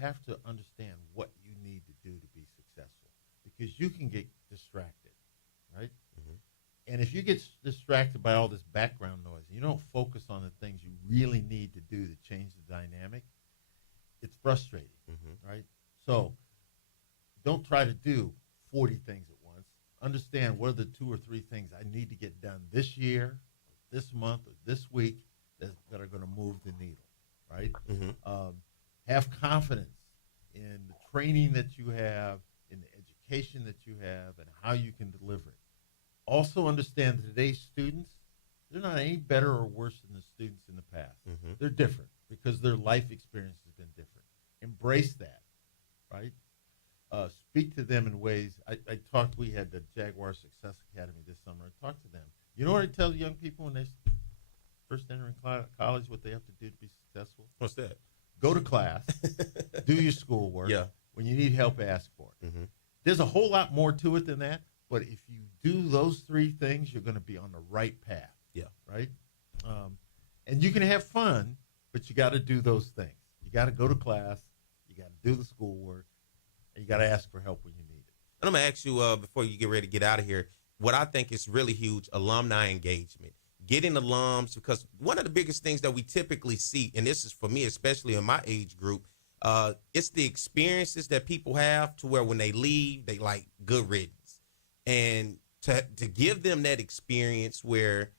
have to understand what you need to do to be successful, because you can get distracted, right? And if you get distracted by all this background noise, and you don't focus on the things you really need to do to change the dynamic, it's frustrating, right? So don't try to do 40 things at once. Understand what are the 2 or 3 things I need to get done this year, this month, or this week that are going to move the needle, right? Have confidence in the training that you have, in the education that you have, and how you can deliver it. Also understand that today's students, they're not any better or worse than the students in the past. They're different because their life experience has been different. Embrace that, right? Speak to them in ways. We had the Jaguar Success Academy this summer. I talked to them. You know what I tell young people when they first enter in college, what they have to do to be successful? What's that? Go to class, do your schoolwork. Yeah. When you need help, ask for it. There's a whole lot more to it than that. But if you do those 3 things, you're going to be on the right path. Yeah. Right? And you can have fun, but you got to do those things. You got to go to class, you got to do the schoolwork, and you got to ask for help when you need it. And I'm going to ask you before you get ready to get out of here, what I think is really huge, alumni engagement. Getting alums, because one of the biggest things that we typically see, and this is for me, especially in my age group, it's the experiences that people have to where when they leave, they like good riddance. And to give them that experience where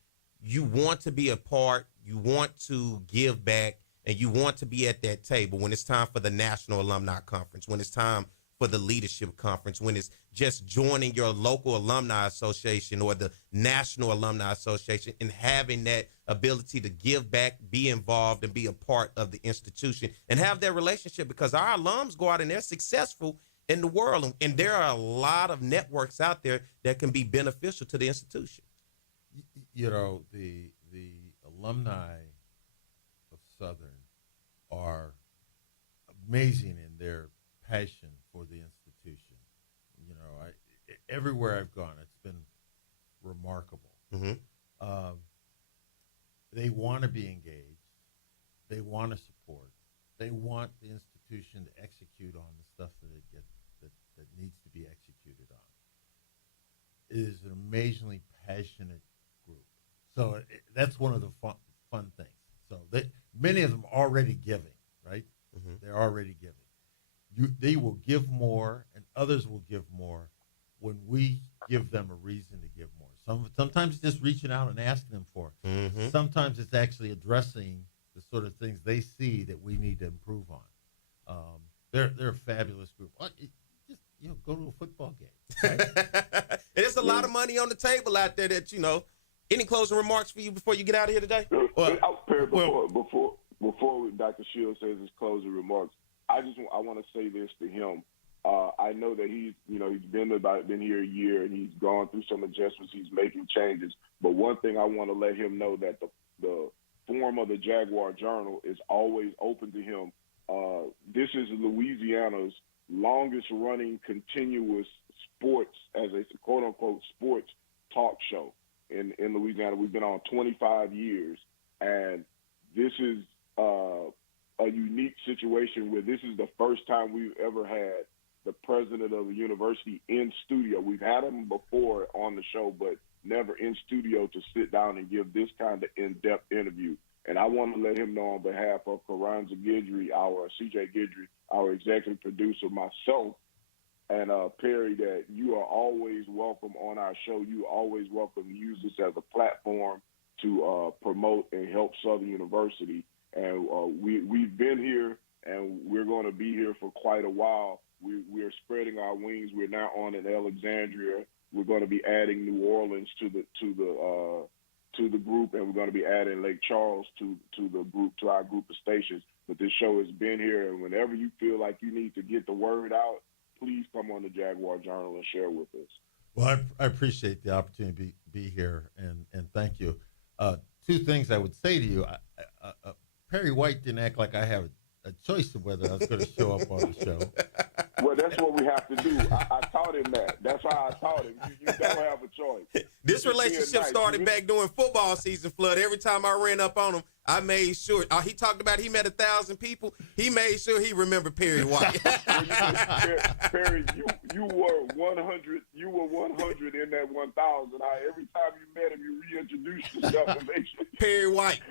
you want to be a part, you want to give back, and you want to be at that table when it's time for the National Alumni Conference, when it's time for the Leadership Conference, when it's just joining your local alumni association or the National Alumni Association and having that ability to give back, be involved, and be a part of the institution and have that relationship, because our alums go out and they're successful in the world. And there are a lot of networks out there that can be beneficial to the institution. You know, the alumni of Southern are amazing in their passion for the institution. You know, everywhere I've gone, it's been remarkable. Mm-hmm. They want to be engaged. They want to support. They want the institution to execute on the stuff that needs to be executed on. It is an amazingly passionate group. So that's one of the fun things. So many of them are already giving, right? Mm-hmm. They're already giving. They will give more, and others will give more when we give them a reason to give more. Sometimes it's just reaching out and asking them for it. Mm-hmm. Sometimes it's actually addressing the sort of things they see that we need to improve on. They're a fabulous group. Just go to a football game. Right? There's a lot of money on the table out there that, any closing remarks for you before you get out of here today? Perry, before Dr. Shields says his closing remarks, I want to say this to him. I know that he's been here a year and he's gone through some adjustments. He's making changes. But one thing I want to let him know that the form of the Jaguar Journal is always open to him. This is Louisiana's longest running continuous sports, as a quote unquote sports talk show in Louisiana. We've been on 25 years, and this is a unique situation where this is the first time we've ever had the president of the university in studio. We've had him before on the show, but never in studio to sit down and give this kind of in-depth interview. And I want to let him know on behalf of Karanza Guidry, CJ Guidry, our executive producer, myself, and Perry, that you are always welcome on our show. You always welcome to use this as a platform to promote and help Southern University. And we've been here, and we're going to be here for quite a while. We're spreading our wings. We're now on in Alexandria. We're going to be adding New Orleans to the group, and we're going to be adding Lake Charles to our group of stations. But this show has been here, and whenever you feel like you need to get the word out, please come on the Jaguar Journal and share with us. Well, I appreciate the opportunity to be here, and thank you. Two things I would say to you. Perry White didn't act like I have a choice of whether I was going to show up on the show. Well, that's what we have to do. I taught him that. That's why I taught him. You don't have a choice. This relationship started back during football season, Flood. Every time I ran up on him, I made sure. He talked about he met 1,000 people. He made sure he remembered Perry White. Perry, you were 100. You were 100 in that 1,000. Every time you met him, you reintroduced yourself and make sure. Perry White.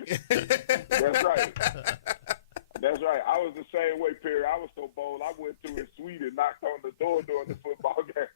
That's right. That's right. I was the same way, Perry. I was so bold. I went to his suite and knocked on the door during the football game.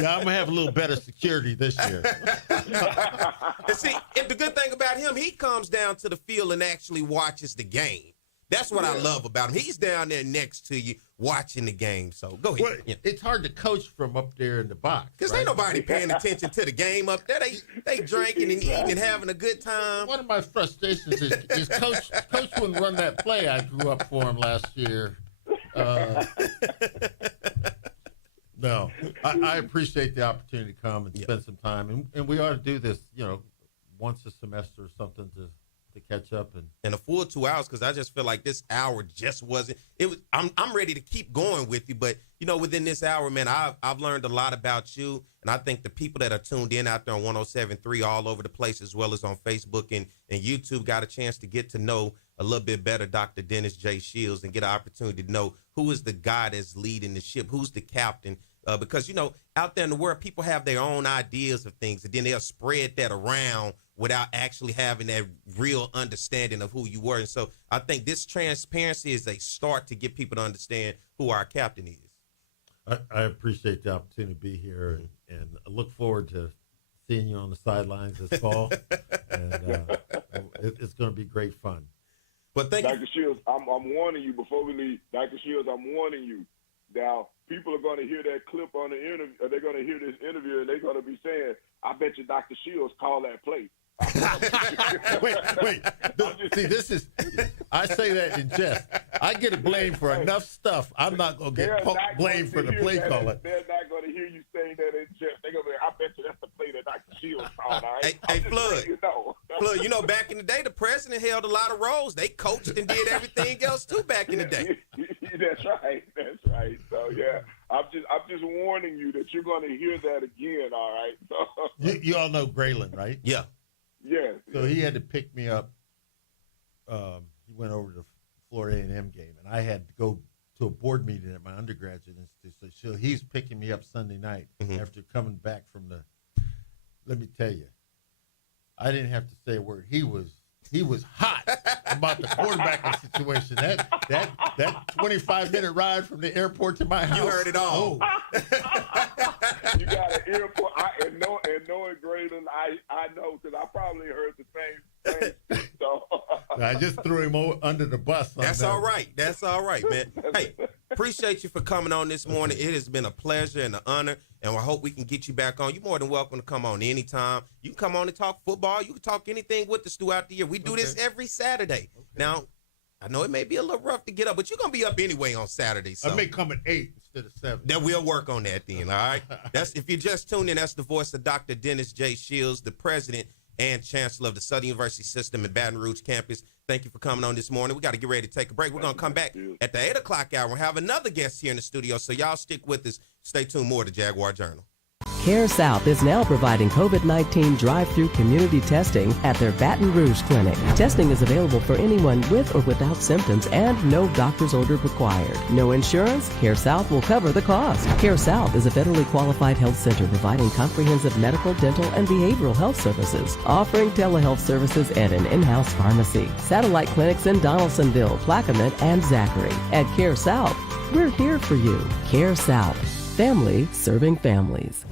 Yeah, I'm going to have a little better security this year. And see, the good thing about him, he comes down to the field and actually watches the game. That's what I love about him. He's down there next to you watching the game. So go ahead. Well, it's hard to coach from up there in the box. Because ain't nobody paying attention to the game up there. They drinking and eating and having a good time. One of my frustrations is Coach wouldn't run that play I drew up for him last year. No, I appreciate the opportunity to come and spend some time. And we ought to do this, once a semester or something to catch up and a full 2 hours, because I just feel like this hour just wasn't. It was. I'm ready to keep going with you, but within this hour, man, I've learned a lot about you, and I think the people that are tuned in out there on 107.3 all over the place, as well as on Facebook and YouTube, got a chance to get to know a little bit better Dr. Dennis J. Shields and get an opportunity to know who is the guy that's leading the ship, who's the captain. Because, you know, out there in the world, people have their own ideas of things, and then they'll spread that around without actually having that real understanding of who you were. And so I think this transparency is a start to get people to understand who our captain is. I appreciate the opportunity to be here, and I look forward to seeing you on the sidelines this fall. And it's going to be great fun. But thank Dr. Shields, I'm warning you before we leave. Dr. Shields, I'm warning you. Now, people are going to hear that clip on the interview. They're going to hear this interview, and they're going to be saying, "I bet you Dr. Shields called that play." wait. See, I say that in jest. I get blamed for enough stuff. I'm not going to get blamed for the play caller. They're not going to hear you saying that in jest. They're going to be, "I bet you that's the play that Dr. Shields called." All right? Hey, Flood. Flood, you know, back in the day, the president held a lot of roles. They coached and did everything else, too, back in the day. That's right. So, yeah, I'm just warning you that you're going to hear that again, all right? So, you all know Braylon, right? Yeah. Yeah. So he had to pick me up. He went over to the Florida A&M game, and I had to go to a board meeting at my undergraduate institute. So he's picking me up Sunday night after coming back from the. Let me tell you, I didn't have to say a word. He was hot about the quarterbacking situation. That 25-minute ride from the airport to my house. You heard it all. You got an airport. And knowing Graydon, I know because I probably heard the same thing. So I just threw him under the bus. That's all right. That's all right, man. Hey, appreciate you for coming on this morning. It has been a pleasure and an honor, and I hope we can get you back on. You're more than welcome to come on anytime. You can come on and talk football. You can talk anything with us throughout the year. We do this every Saturday. Okay. Now, I know it may be a little rough to get up, but you're going to be up anyway on Saturday. So. I may come at 8 instead of 7. Then we'll work on that then, all right? That's if you just tuned in, that's the voice of Dr. Dennis J. Shields, the president and chancellor of the Southern University System in Baton Rouge campus. Thank you for coming on this morning. We got to get ready to take a break. We're going to come back at the 8 o'clock hour and have another guest here in the studio, so y'all stick with us. Stay tuned more to Jaguar Journal. Care South is now providing COVID-19 drive-through community testing at their Baton Rouge clinic. Testing is available for anyone with or without symptoms and no doctor's order required. No insurance? Care South will cover the cost. Care South is a federally qualified health center providing comprehensive medical, dental, and behavioral health services, offering telehealth services and an in-house pharmacy. Satellite clinics in Donaldsonville, Plaquemine, and Zachary. At Care South, we're here for you. Care South. Family serving families.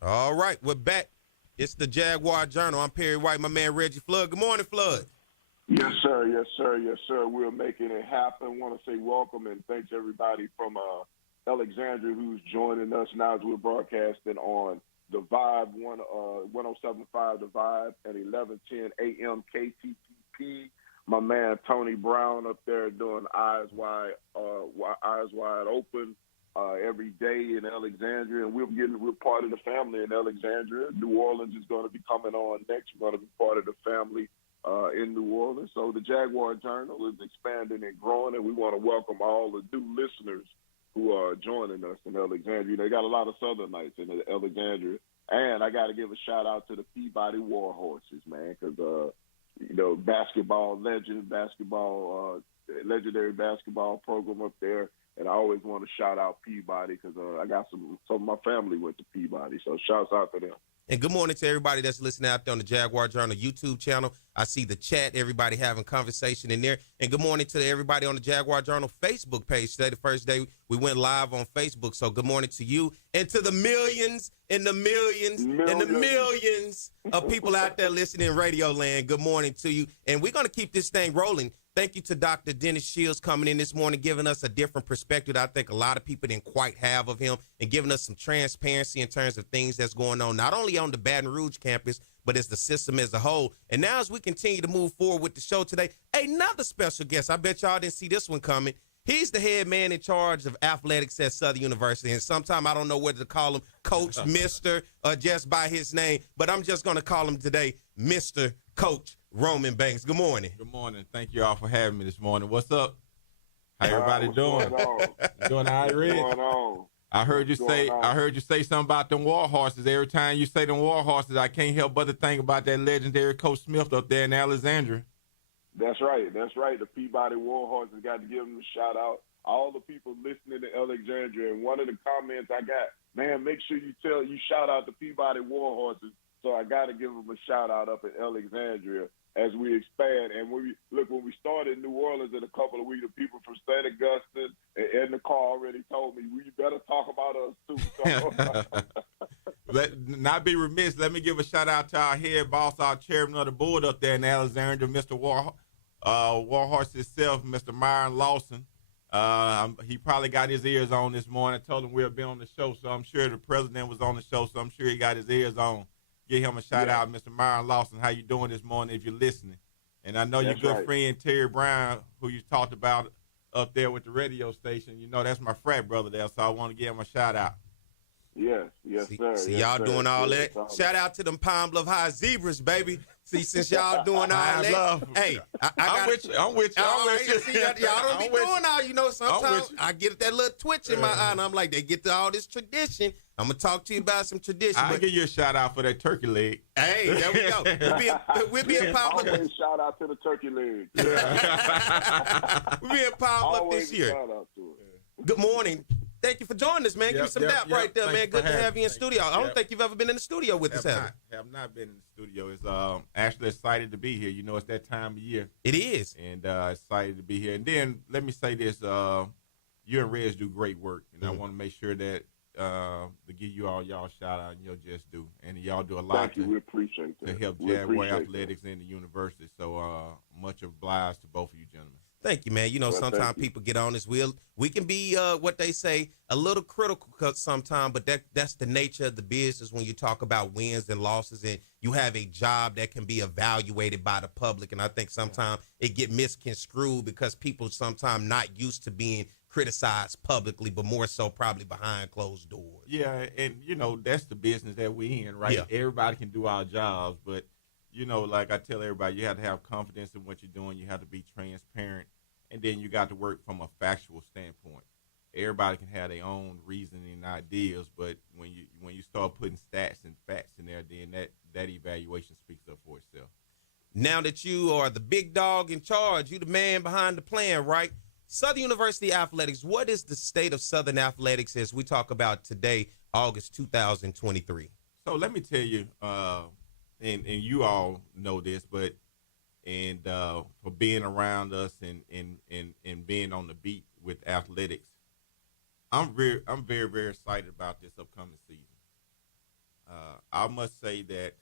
All right, we're back. It's the Jaguar Journal. I'm Perry White, my man Reggie Flood. Good morning, Flood. Yes, sir. Yes, sir. Yes, sir. We're making it happen. Want to say welcome and thanks everybody from Alexandria who's joining us now as we're broadcasting on the Vibe 107.5 The Vibe at 11:10 a.m. KTTP. My man Tony Brown up there doing eyes wide open every day in Alexandria, and we're part of the family in Alexandria. New Orleans is going to be coming on next. We're going to be part of the family in New Orleans. So the Jaguar Journal is expanding and growing, and we want to welcome all the new listeners who are joining us in Alexandria. They got a lot of Southernites in Alexandria, and I got to give a shout out to the Peabody War Horses, man, because legendary basketball program up there. And I always want to shout out Peabody because I got some of my family went to Peabody. So shouts out to them. And good morning to everybody that's listening out there on the Jaguar Journal YouTube channel. I see the chat, everybody having conversation in there. And good morning to everybody on the Jaguar Journal Facebook page. Today, the first day we went live on Facebook. So good morning to you and to the millions and the millions and the millions of people out there listening in Radio Land. Good morning to you. And we're going to keep this thing rolling. Thank you to Dr. Dennis Shields coming in this morning, giving us a different perspective I think a lot of people didn't quite have of him, and giving us some transparency in terms of things that's going on, not only on the Baton Rouge campus, but as the system as a whole. And now as we continue to move forward with the show today, another special guest. I bet y'all didn't see this one coming. He's the head man in charge of athletics at Southern University. And sometimes I don't know whether to call him Coach, Mr., or just by his name, but I'm just going to call him today Mr. Coach Roman Banks. Good morning. Good morning. Thank you all for having me this morning. What's up? How everybody doing? You doing all right, Red? What's going on? I heard you say something about them war horses. Every time you say them war horses, I can't help but to think about that legendary Coach Smith up there in Alexandria. That's right. The Peabody Warhorses, got to give them a shout out. All the people listening to Alexandria, and one of the comments I got, man, make sure you shout out the Peabody Warhorses. So I got to give them a shout out up in Alexandria as we expand. And when we started in New Orleans in a couple of weeks, the people from St. Augustine and in the car already told me, you better talk about us too. So. Not be remiss, let me give a shout out to our head boss, our chairman of the board up there in Alexandria, Mr. Warhorse himself, Mr. Myron Lawson. He probably got his ears on this morning. I told him we'll be on the show, so I'm sure the president was on the show, so I'm sure he got his ears on. Give him a shout out, Mr. Myron Lawson. How you doing this morning if you're listening? And I know your good friend Terry Brown, who you talked about up there with the radio station. You know, that's my frat brother there, so I want to give him a shout out. Yes, sir. See y'all doing all that. Shout out to them Pine Bluff High Zebras, baby. See, since y'all doing all that, hey, I'm with you. See, y'all don't be doing all, you know, sometimes I get that little twitch in my eye, and I'm like, they get to all this tradition. I'm going to talk to you about some tradition. I'll give you a shout out for that turkey leg. Hey, there we go. We'll be in Pine Bluff. Always shout out to the turkey leg. We'll be in Pine Bluff this year. Shout out to it. Good morning. Thank you for joining us, man. Give me some dap right there, man. Good to have you in studio. I don't think you've ever been in the studio with us, have you? Have not been in the studio. It's actually excited to be here. You know, it's that time of year. It is. And excited to be here. And then let me say this. You and Reg do great work. And I want to make sure that to give you all y'all shout out and you'll just do. And y'all do a lot we appreciate that. to help Jaguar Athletics and the university. So much obliged to both of you gentlemen. Thank you, man. You know, sometimes people get on this wheel. We can be, what they say, a little critical sometimes, but that's the nature of the business when you talk about wins and losses, and you have a job that can be evaluated by the public. And I think sometimes it get misconstrued because people sometimes not used to being criticized publicly, but more so probably behind closed doors. Yeah, and, you know, that's the business that we in, right? Yeah. Everybody can do our jobs, but you know, like I tell everybody, you have to have confidence in what you're doing. You have to be transparent, and then you got to work from a factual standpoint. Everybody can have their own reasoning and ideas, but when you start putting stats and facts in there, then that evaluation speaks up for itself. Now that you are the big dog in charge, you the man behind the plan, right? Southern University Athletics, what is the state of Southern Athletics as we talk about today, August 2023? So let me tell you, and you all know this, but for being around us and being on the beat with athletics, I'm very very excited about this upcoming season. I must say that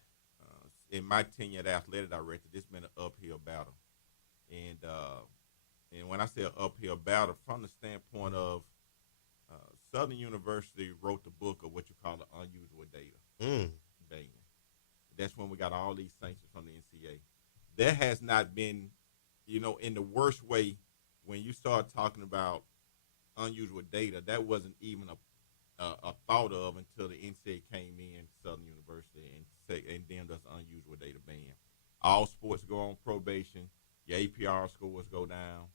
in my tenure as athletic director, this has been an uphill battle, and when I say an uphill battle, from the standpoint of Southern University wrote the book of what you call the unusual data. Bang. That's when we got all these sanctions from the NCAA. There has not been, you know, in the worst way, when you start talking about unusual data, that wasn't even a thought of until the NCAA came in to Southern University and deemed us unusual data ban. All sports go on probation. Your APR scores go down.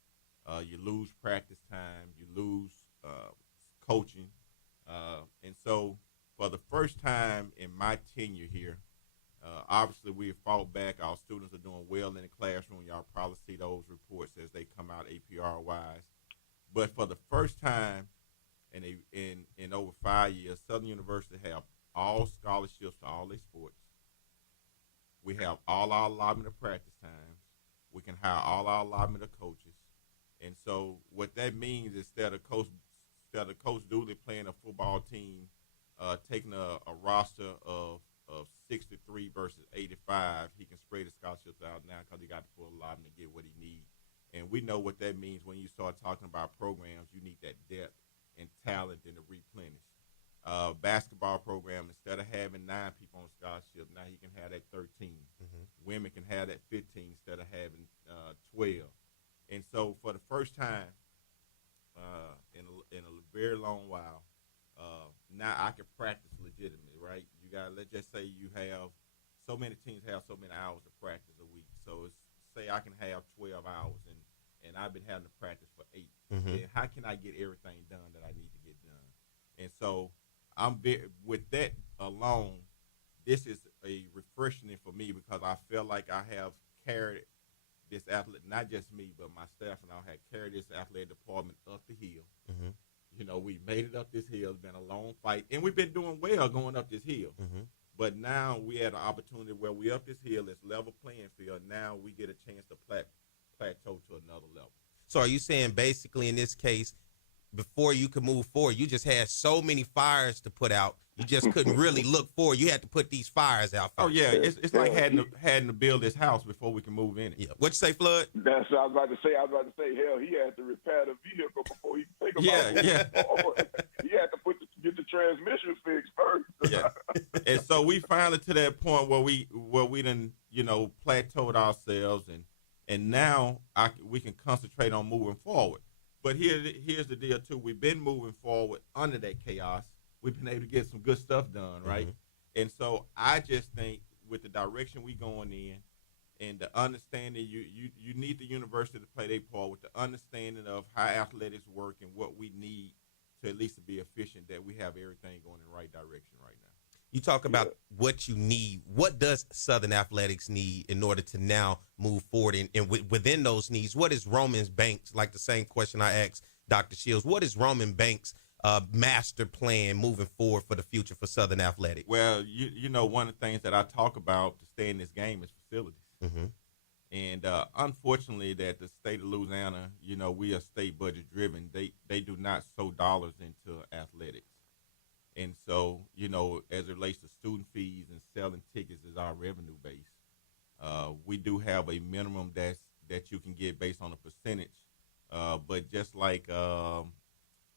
You lose practice time. You lose coaching. And so for the first time in my tenure here, obviously, we have fought back. Our students are doing well in the classroom. Y'all probably see those reports as they come out APR-wise. But for the first time in over 5 years, Southern University have all scholarships to all their sports. We have all our allotment of practice times. We can hire all our allotment of coaches. And so what that means is instead of Coach Dooley playing a football team, taking a roster of 63 versus 85, he can spread his scholarships out now because he got the full allotment to get what he needs. And we know what that means when you start talking about programs. You need that depth and talent and to replenish. Basketball program, instead of having 9 people on scholarship, now he can have that 13. Mm-hmm. Women can have that 15 instead of having 12. And so for the first time in a very long while, now I can practice legitimately, right? You got, let's just say you have so many teams have so many hours of practice a week. So it's, say I can have 12 hours and I've been having to practice for 8. Mm-hmm. And how can I get everything done that I need to get done? And so with that alone, this is a refreshing for me because I feel like I have carried this athlete, not just me, but my staff and I have carried this athletic department up the hill. Mm-hmm. You know, we made it up this hill. It's been a long fight, and we've been doing well going up this hill. Mm-hmm. But now we had an opportunity where we up this hill, it's level playing field. Now we get a chance to plateau to another level. So are you saying basically in this case, before you could move forward, you just had so many fires to put out, you just couldn't really look forward. You had to put these fires out first. Oh, yeah. It's like having to build this house before we can move in it. Yeah. What'd you say, Flood? That's what I was about to say. Hell, he had to repair the vehicle before he could think about it. He had to get the transmission fixed first. Yeah. And so we finally to that point where we done, plateaued ourselves, and now we can concentrate on moving forward. But here's the deal, too. We've been moving forward under that chaos. We've been able to get some good stuff done, right? Mm-hmm. And so I just think with the direction we going in and the understanding, you need the university to play their part with the understanding of how athletics work and what we need to at least be efficient, that we have everything going in the right direction right now. You talk about what you need. What does Southern Athletics need in order to now move forward? And within those needs, what is Roman Banks, like the same question I asked Dr. Shields, what is Roman Banks' master plan moving forward for the future for Southern Athletics? Well, one of the things that I talk about to stay in this game is facilities. Mm-hmm. And unfortunately that the state of Louisiana, we are state budget driven. They do not sow dollars into athletics. And so, as it relates to student fees and selling tickets is our revenue base. We do have a minimum that you can get based on a percentage. But just like the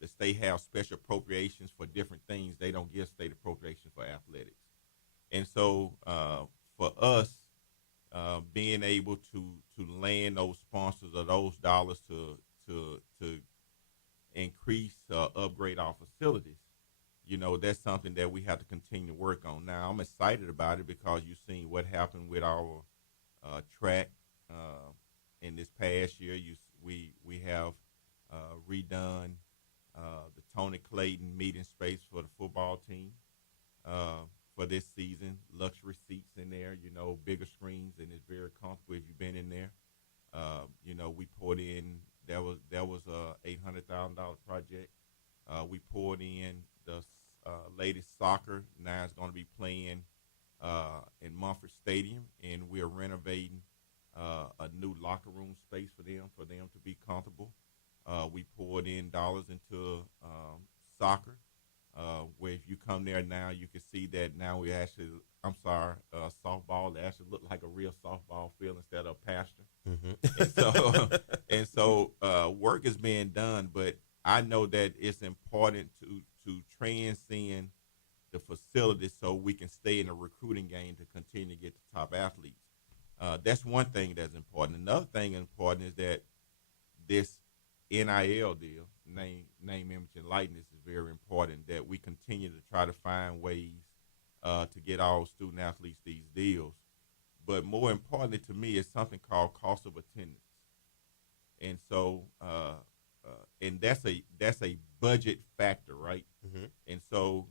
state have special appropriations for different things, they don't give state appropriations for athletics. And so for us, being able to land those sponsors or those dollars to increase, upgrade our facilities, that's something that we have to continue to work on. Now, I'm excited about it because you've seen what happened with our track in this past year. We have redone the Tony Clayton meeting space for the football team for this season. Luxury seats in there, bigger screens, and it's very comfortable if you've been in there. We poured in, that was a $800,000 project. We poured in the ladies soccer. Now it's going to be playing in Mumford Stadium, and we're renovating a new locker room space for them to be comfortable. We poured in dollars into soccer, where if you come there now, you can see that now we actually, softball actually look like a real softball field instead of a pasture. Mm-hmm. And so work is being done, but I know that it's important to transcend the facilities so we can stay in the recruiting game to continue to get the top athletes. That's one thing that's important. Another thing important is that this NIL deal, name, image, and likeness, is very important, that we continue to try to find ways to get all student athletes these deals. But more importantly to me is something called cost of attendance. And so and that's a budget factor, right? Mm-hmm. And so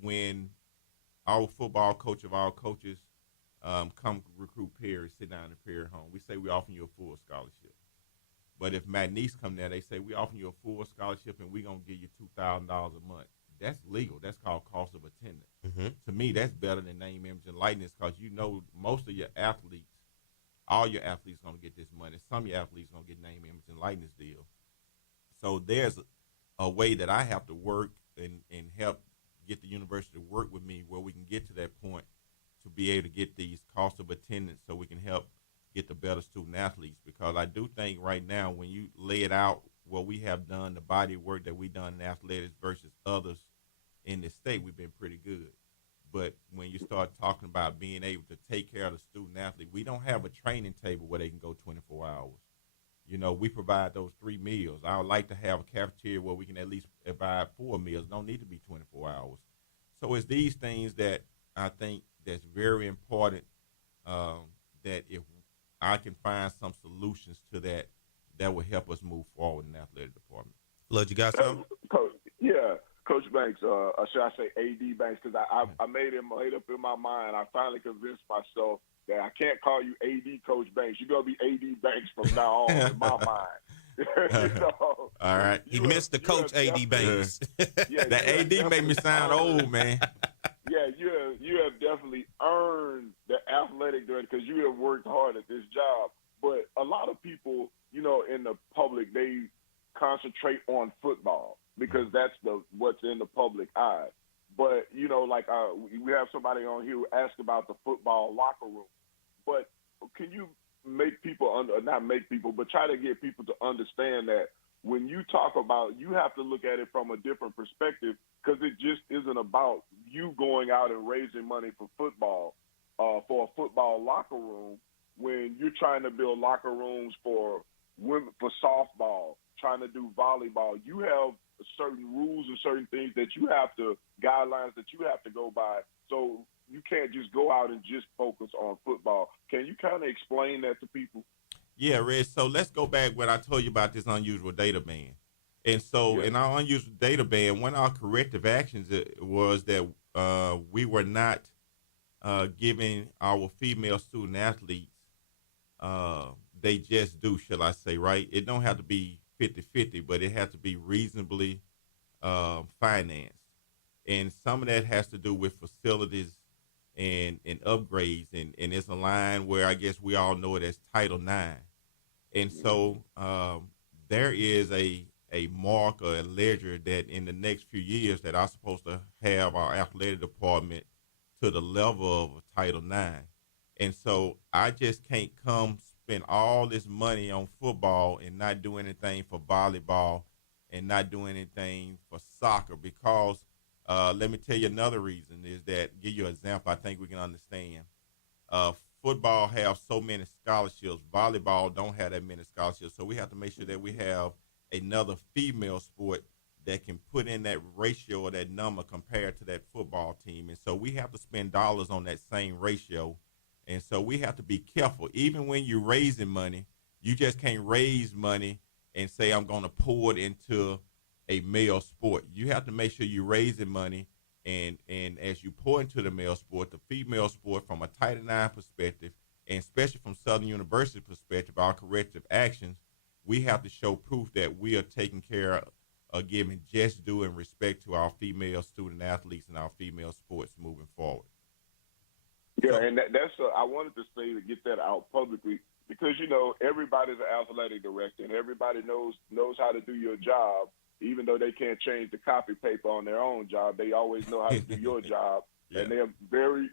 when our football coach of our coaches come recruit Perry, sit down in Perry home, we say we offer you a full scholarship. But if Matt Neese come there, they say we offer you a full scholarship and we're going to give you $2,000 a month. that's legal. That's called cost of attendance. Mm-hmm. To me, that's better than name, image, and likeness because you know most of your athletes, all your athletes going to get this money. Some of your athletes going to get name, image, and likeness deal. So there's a way that I have to work and help get the university to work with me where we can get to that point to be able to get these cost of attendance so we can help get the better student athletes. Because I do think right now when you lay it out what we have done, the body of work that we've done in athletics versus others in the state, we've been pretty good. But when you start talking about being able to take care of the student athlete, we don't have a training table where they can go 24 hours. You know, we provide those 3 meals. I would like to have a cafeteria where we can at least provide 4 meals. Don't need to be 24 hours. So it's these things that I think that's very important, that if I can find some solutions to that, that will help us move forward in the athletic department. Flood, you got something? Coach, Coach Banks, should I say AD Banks? Because I made up in my mind. I finally convinced myself that I can't call you AD Coach Banks. You're going to be AD Banks from now on in my mind. All right. He missed the Coach AD Banks. The AD made me sound old, man. Yeah, you have definitely earned the athletic director because you have worked hard at this job. But a lot of people, you know, in the public, they concentrate on football because that's what's in the public eye. But, you know, like we have somebody on here who asked about the football locker room. But can you make people, not make people, but try to get people to understand that when you talk about, you have to look at it from a different perspective because it just isn't about you going out and raising money for football, for a football locker room when you're trying to build locker rooms for women, for softball, trying to do volleyball. You have certain rules and certain things that you have to, guidelines that you have to go by. So you can't just go out and just focus on football. Can you kind of explain that to people? Yeah, Reg. So let's go back what I told you about this unusual data ban. And so in our unusual data ban, one of our corrective actions was that we were not giving our female student athletes, they just do, shall I say, right? It don't have to be 50-50, but it has to be reasonably financed. And some of that has to do with facilities and upgrades. And it's a line where I guess we all know it as Title IX. And so there is a mark or a ledger that in the next few years that I'm supposed to have our athletic department to the level of Title IX. And so I just can't come spend all this money on football and not do anything for volleyball and not do anything for soccer because let me tell you another reason is that, give you an example I think we can understand. Football have so many scholarships. Volleyball don't have that many scholarships. So we have to make sure that we have another female sport that can put in that ratio or that number compared to that football team. And so we have to spend dollars on that same ratio. And so we have to be careful. Even when you're raising money, you just can't raise money and say, I'm going to pour it into a male sport. You have to make sure you're raising money. And as you pour into the male sport, the female sport from a Title IX perspective, and especially from Southern University perspective, our corrective actions, we have to show proof that we are taking care of giving just due and respect to our female student athletes and our female sports moving forward. Yeah, and that's I wanted to say to get that out publicly because, you know, everybody's an athletic director and everybody knows how to do your job. Even though they can't change the copy paper on their own job, they always know how to do your job, and they are very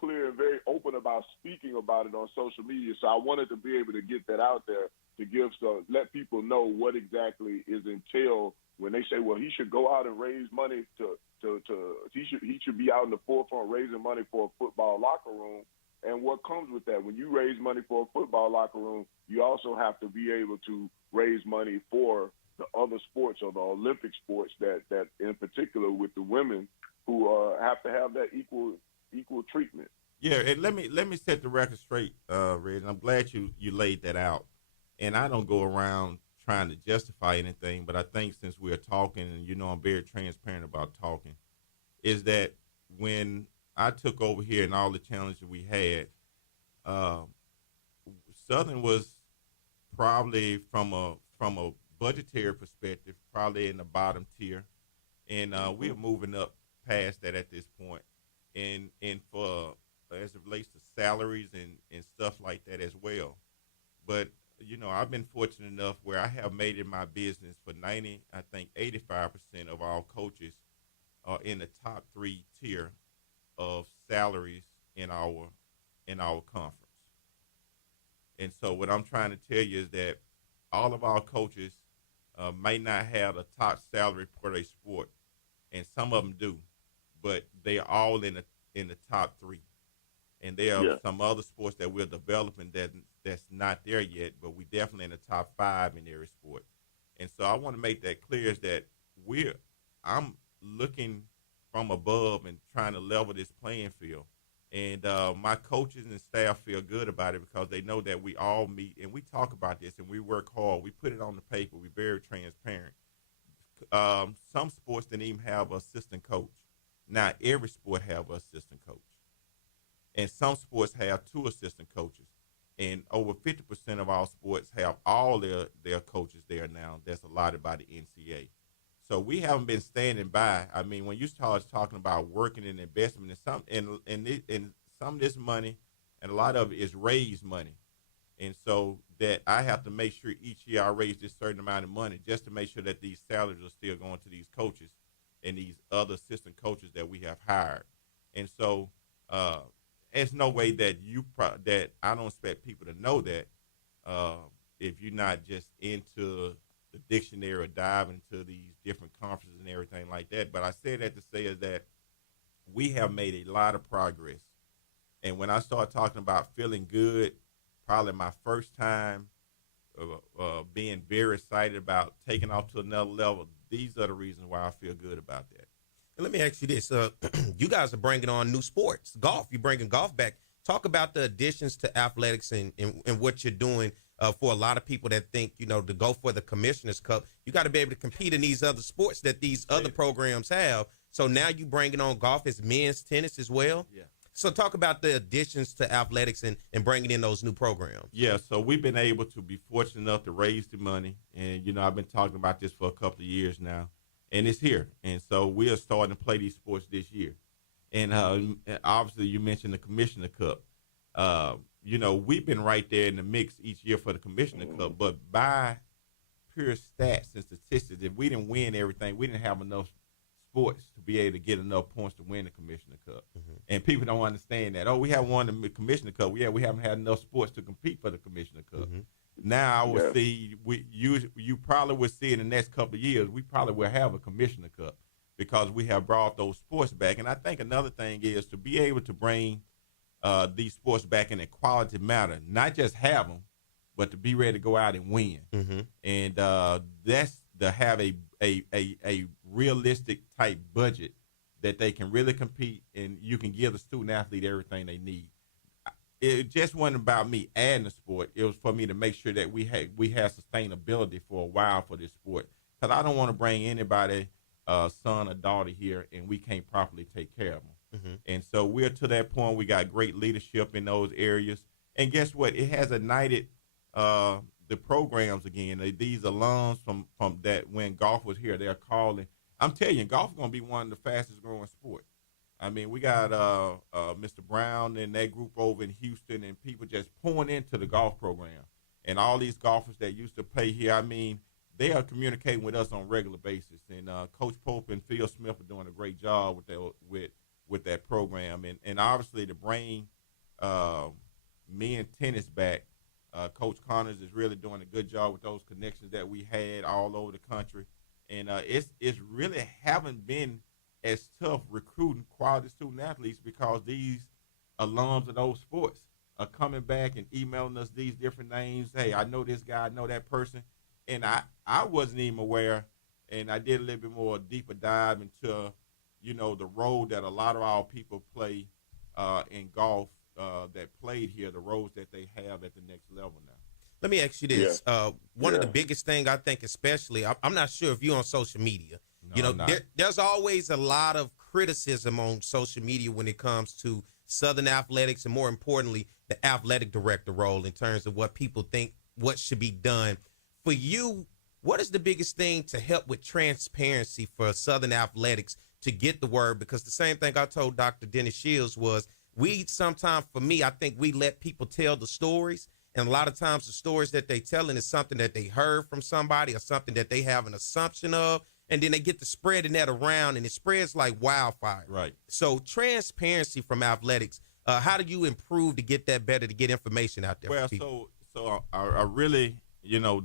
clear and very open about speaking about it on social media. So I wanted to be able to get that out there to let people know what exactly is entailed when they say, well, he should go out and raise money he should be out in the forefront raising money for a football locker room. And what comes with that? When you raise money for a football locker room, you also have to be able to raise money for the other sports or the Olympic sports that in particular with the women who have to have that equal treatment. Yeah, and let me set the record straight, Reg. I'm glad you laid that out. And I don't go around trying to justify anything, but I think since we're talking, and you know I'm very transparent about talking, is that when I took over here and all the challenges we had, Southern was probably from a budgetary perspective, probably in the bottom tier. And we are moving up past that at this point. And for as it relates to salaries and stuff like that as well. But, I've been fortunate enough where I have made it my business for 85% of all coaches are in the top 3 tier of salaries in our conference. And so what I'm trying to tell you is that all of our coaches may not have the top salary for their sport, and some of them do, but they are all in the top 3. And there are some other sports that we're developing that's not there yet, but we definitely in the top 5 in every sport. And so I want to make that clear is that I'm looking from above and trying to level this playing field. And my coaches and staff feel good about it because they know that we all meet and we talk about this and we work hard. We put it on the paper. We're very transparent. Some sports didn't even have an assistant coach. Now every sport have an assistant coach. And some sports have 2 assistant coaches. And over 50% of all sports have all their coaches there now that's allotted by the NCAA. So we haven't been standing by. I mean, when you start talking about working and investment and some of this money, and a lot of it is raised money. And so that I have to make sure each year I raise this certain amount of money just to make sure that these salaries are still going to these coaches and these other assistant coaches that we have hired. And so there's no way that that I don't expect people to know that if you're not just into the dictionary or dive into these different conferences and everything like that. But I say that to say is that we have made a lot of progress. And when I start talking about feeling good, probably my first time being very excited about taking off to another level, these are the reasons why I feel good about that. And let me ask you this. You guys are bringing on new sports, golf. You're bringing golf back. Talk about the additions to athletics and what you're doing for a lot of people that think, to go for the Commissioner's Cup. You got to be able to compete in these other sports that these other programs have. So now you bringing on golf as men's tennis as well. Yeah. So talk about the additions to athletics and bringing in those new programs. Yeah, so we've been able to be fortunate enough to raise the money. And, I've been talking about this for a couple of years now. And it's here. And so we are starting to play these sports this year. And obviously you mentioned the Commissioner Cup. We've been right there in the mix each year for the Commissioner Cup. But by pure stats and statistics, if we didn't win everything, we didn't have enough sports to be able to get enough points to win the Commissioner Cup. Mm-hmm. And people don't understand that. Oh, we have won the Commissioner Cup. Yeah, we haven't had enough sports to compete for the Commissioner Cup. Mm-hmm. Now I will see you probably will see in the next couple of years we probably will have a Commissioner Cup because we have brought those sports back. And I think another thing is to be able to bring these sports back in a quality manner, not just have them, but to be ready to go out and win. Mm-hmm. And that's to have a realistic type budget that they can really compete and you can give the student athlete everything they need. It just wasn't about me adding the sport. It was for me to make sure that we had sustainability for a while for this sport. Because I don't want to bring anybody, son or daughter here, and we can't properly take care of them. Mm-hmm. And so we're to that point. We got great leadership in those areas. And guess what? It has ignited the programs again. These alums from that when golf was here, they're calling. I'm telling you, golf is going to be one of the fastest growing sports. I mean, we got Mr. Brown and that group over in Houston and people just pouring into the golf program. And all these golfers that used to play here, I mean, they are communicating with us on a regular basis. And Coach Pope and Phil Smith are doing a great job with that program. And obviously to bring men tennis back, Coach Connors is really doing a good job with those connections that we had all over the country. And it's really haven't been as tough recruiting quality student athletes because these alums of those sports are coming back and emailing us these different names. Hey, I know this guy, I know that person. And I wasn't even aware, and I did a little bit more deeper dive into, the role that a lot of our people play in golf that played here, the roles that they have at the next level now. Let me ask you this. One of the biggest things I think especially, I'm not sure if you're on social media. No, there's always a lot of criticism on social media when it comes to Southern athletics and, more importantly, the athletic director role in terms of what people think what should be done. For you, What is the biggest thing to help with transparency for Southern Athletics to get the word? Because the same thing I told Dr. Dennis Shields was we sometimes, for me, I think we let people tell the stories. And a lot of times the stories that they telling is something that they heard from somebody or something that they have an assumption of. And then they get to spreading that around, and it spreads like wildfire. Right. So transparency from athletics, how do you improve to get that better, to get information out there for people? So I really,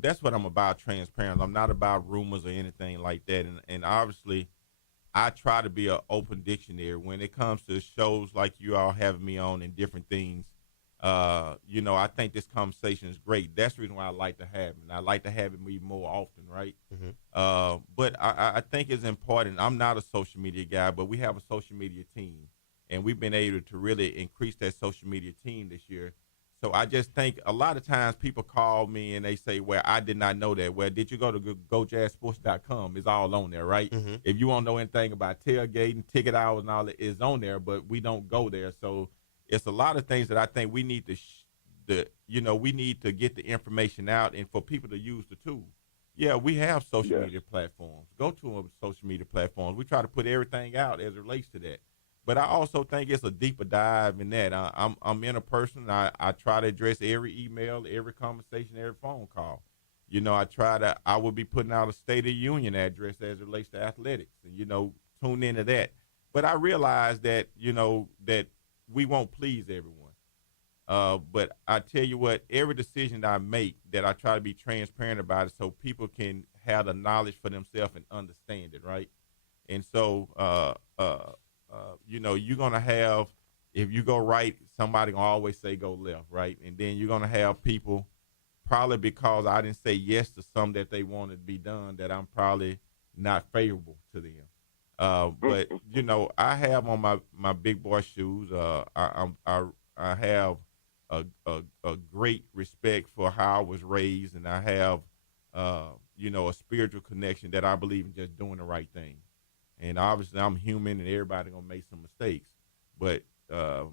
that's what I'm about, transparent. I'm not about rumors or anything like that. And obviously, I try to be an open dictionary when it comes to shows like you all having me on and different things. I think this conversation is great. That's the reason why I like to have it. And I like to have it more often, right? Mm-hmm. But I think it's important. I'm not a social media guy, but we have a social media team. And we've been able to really increase that social media team this year. So I just think a lot of times people call me and they say, well, I did not know that. Well, did you go to gojazzsports.com? It's all on there, right? Mm-hmm. If you want to know anything about tailgating, ticket hours and all that, is on there, but we don't go there. So it's a lot of things that I think we need we need to get the information out and for people to use the tools. Yeah, we have social media platforms. Go to them social media platforms. We try to put everything out as it relates to that. But I also think it's a deeper dive in that. I'm in a person. I try to address every email, every conversation, every phone call. I will be putting out a State of the Union address as it relates to athletics and, tune into that. But I realize that, that we won't please everyone. But I tell you what, every decision that I make, that I try to be transparent about it so people can have the knowledge for themselves and understand it, right? And so, you're going to have, if you go right, somebody going to always say go left, right? And then you're going to have people, probably because I didn't say yes to some that they wanted to be done, that I'm probably not favorable to them. But I have on my big boy shoes. I have a great respect for how I was raised, and I have a spiritual connection that I believe in just doing the right thing. And obviously, I'm human, and everybody gonna make some mistakes. But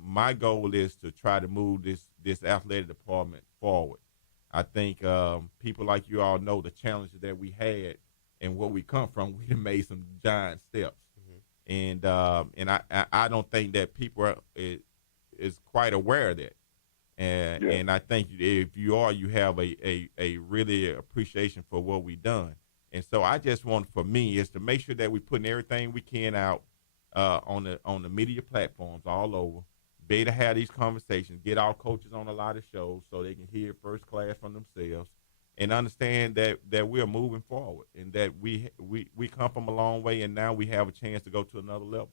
my goal is to try to move this athletic department forward. I think people like you all know the challenges that we had and where we come from. We have made some giant steps, mm-hmm. and I don't think that people is quite aware of that. And I think if you are, you have a really appreciation for what we've done. And so I just want, for me, is to make sure that we're putting everything we can out on the media platforms all over, be able to have these conversations, get our coaches on a lot of shows so they can hear first class from themselves and understand that we are moving forward and that we come from a long way, and now we have a chance to go to another level.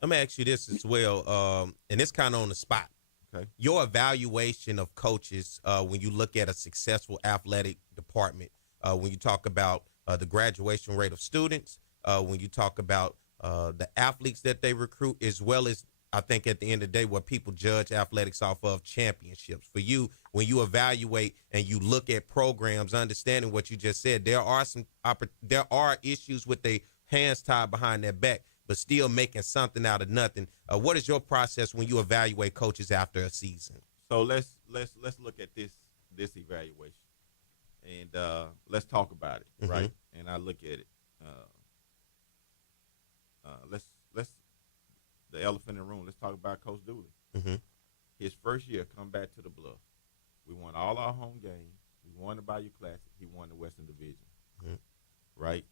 Let me ask you this as well, and it's kind of on the spot. Okay. Your evaluation of coaches when you look at a successful athletic department, when you talk about the graduation rate of students, when you talk about the athletes that they recruit, as well as, I think at the end of the day, what people judge athletics off of, championships. For you, when you evaluate and you look at programs, understanding what you just said, there are issues with their hands tied behind their back, but still making something out of nothing. What is your process when you evaluate coaches after a season? So let's look at this evaluation, and let's talk about it, mm-hmm. right? And I look at it. Let's the elephant in the room. Let's talk about Coach Dooley. Mm-hmm. His first year, come back to the Bluff. We won all our home games. We won the Bayou Classic. He won the Western Division, mm-hmm. right?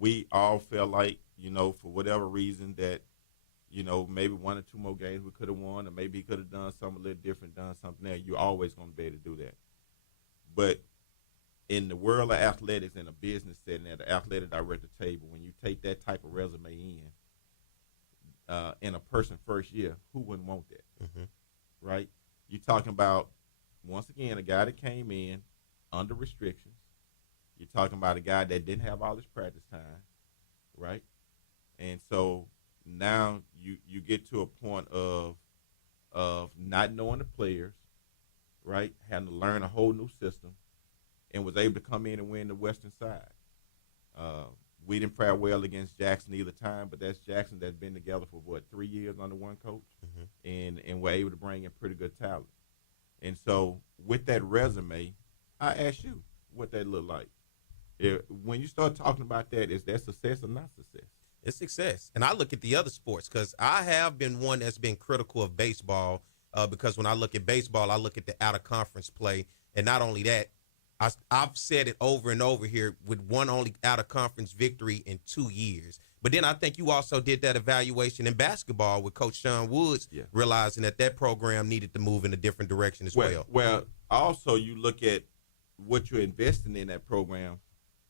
We all felt like, for whatever reason that, maybe one or two more games we could have won, or maybe he could have done something a little different, done something there. You're always going to be able to do that. But in the world of athletics, in a business setting, at the athletic director table, when you take that type of resume in a person first year, who wouldn't want that, mm-hmm. right? You're talking about, once again, a guy that came in under restrictions. You're talking about a guy that didn't have all his practice time, right? And so now you get to a point of not knowing the players, right? Having to learn a whole new system, and was able to come in and win the Western side. We didn't fare well against Jackson either time, but that's Jackson that's been together for, 3 years under one coach, mm-hmm. and we're able to bring in pretty good talent. And so with that resume, I ask you what that look like. When you start talking about that, is that success or not success? It's success. And I look at the other sports because I have been one that's been critical of baseball because when I look at baseball, I look at the out-of-conference play. And not only that, I've said it over and over here with one only out-of-conference victory in 2 years. But then I think you also did that evaluation in basketball with Coach Sean Woods, realizing that program needed to move in a different direction as well. Well, also you look at what you're investing in that program,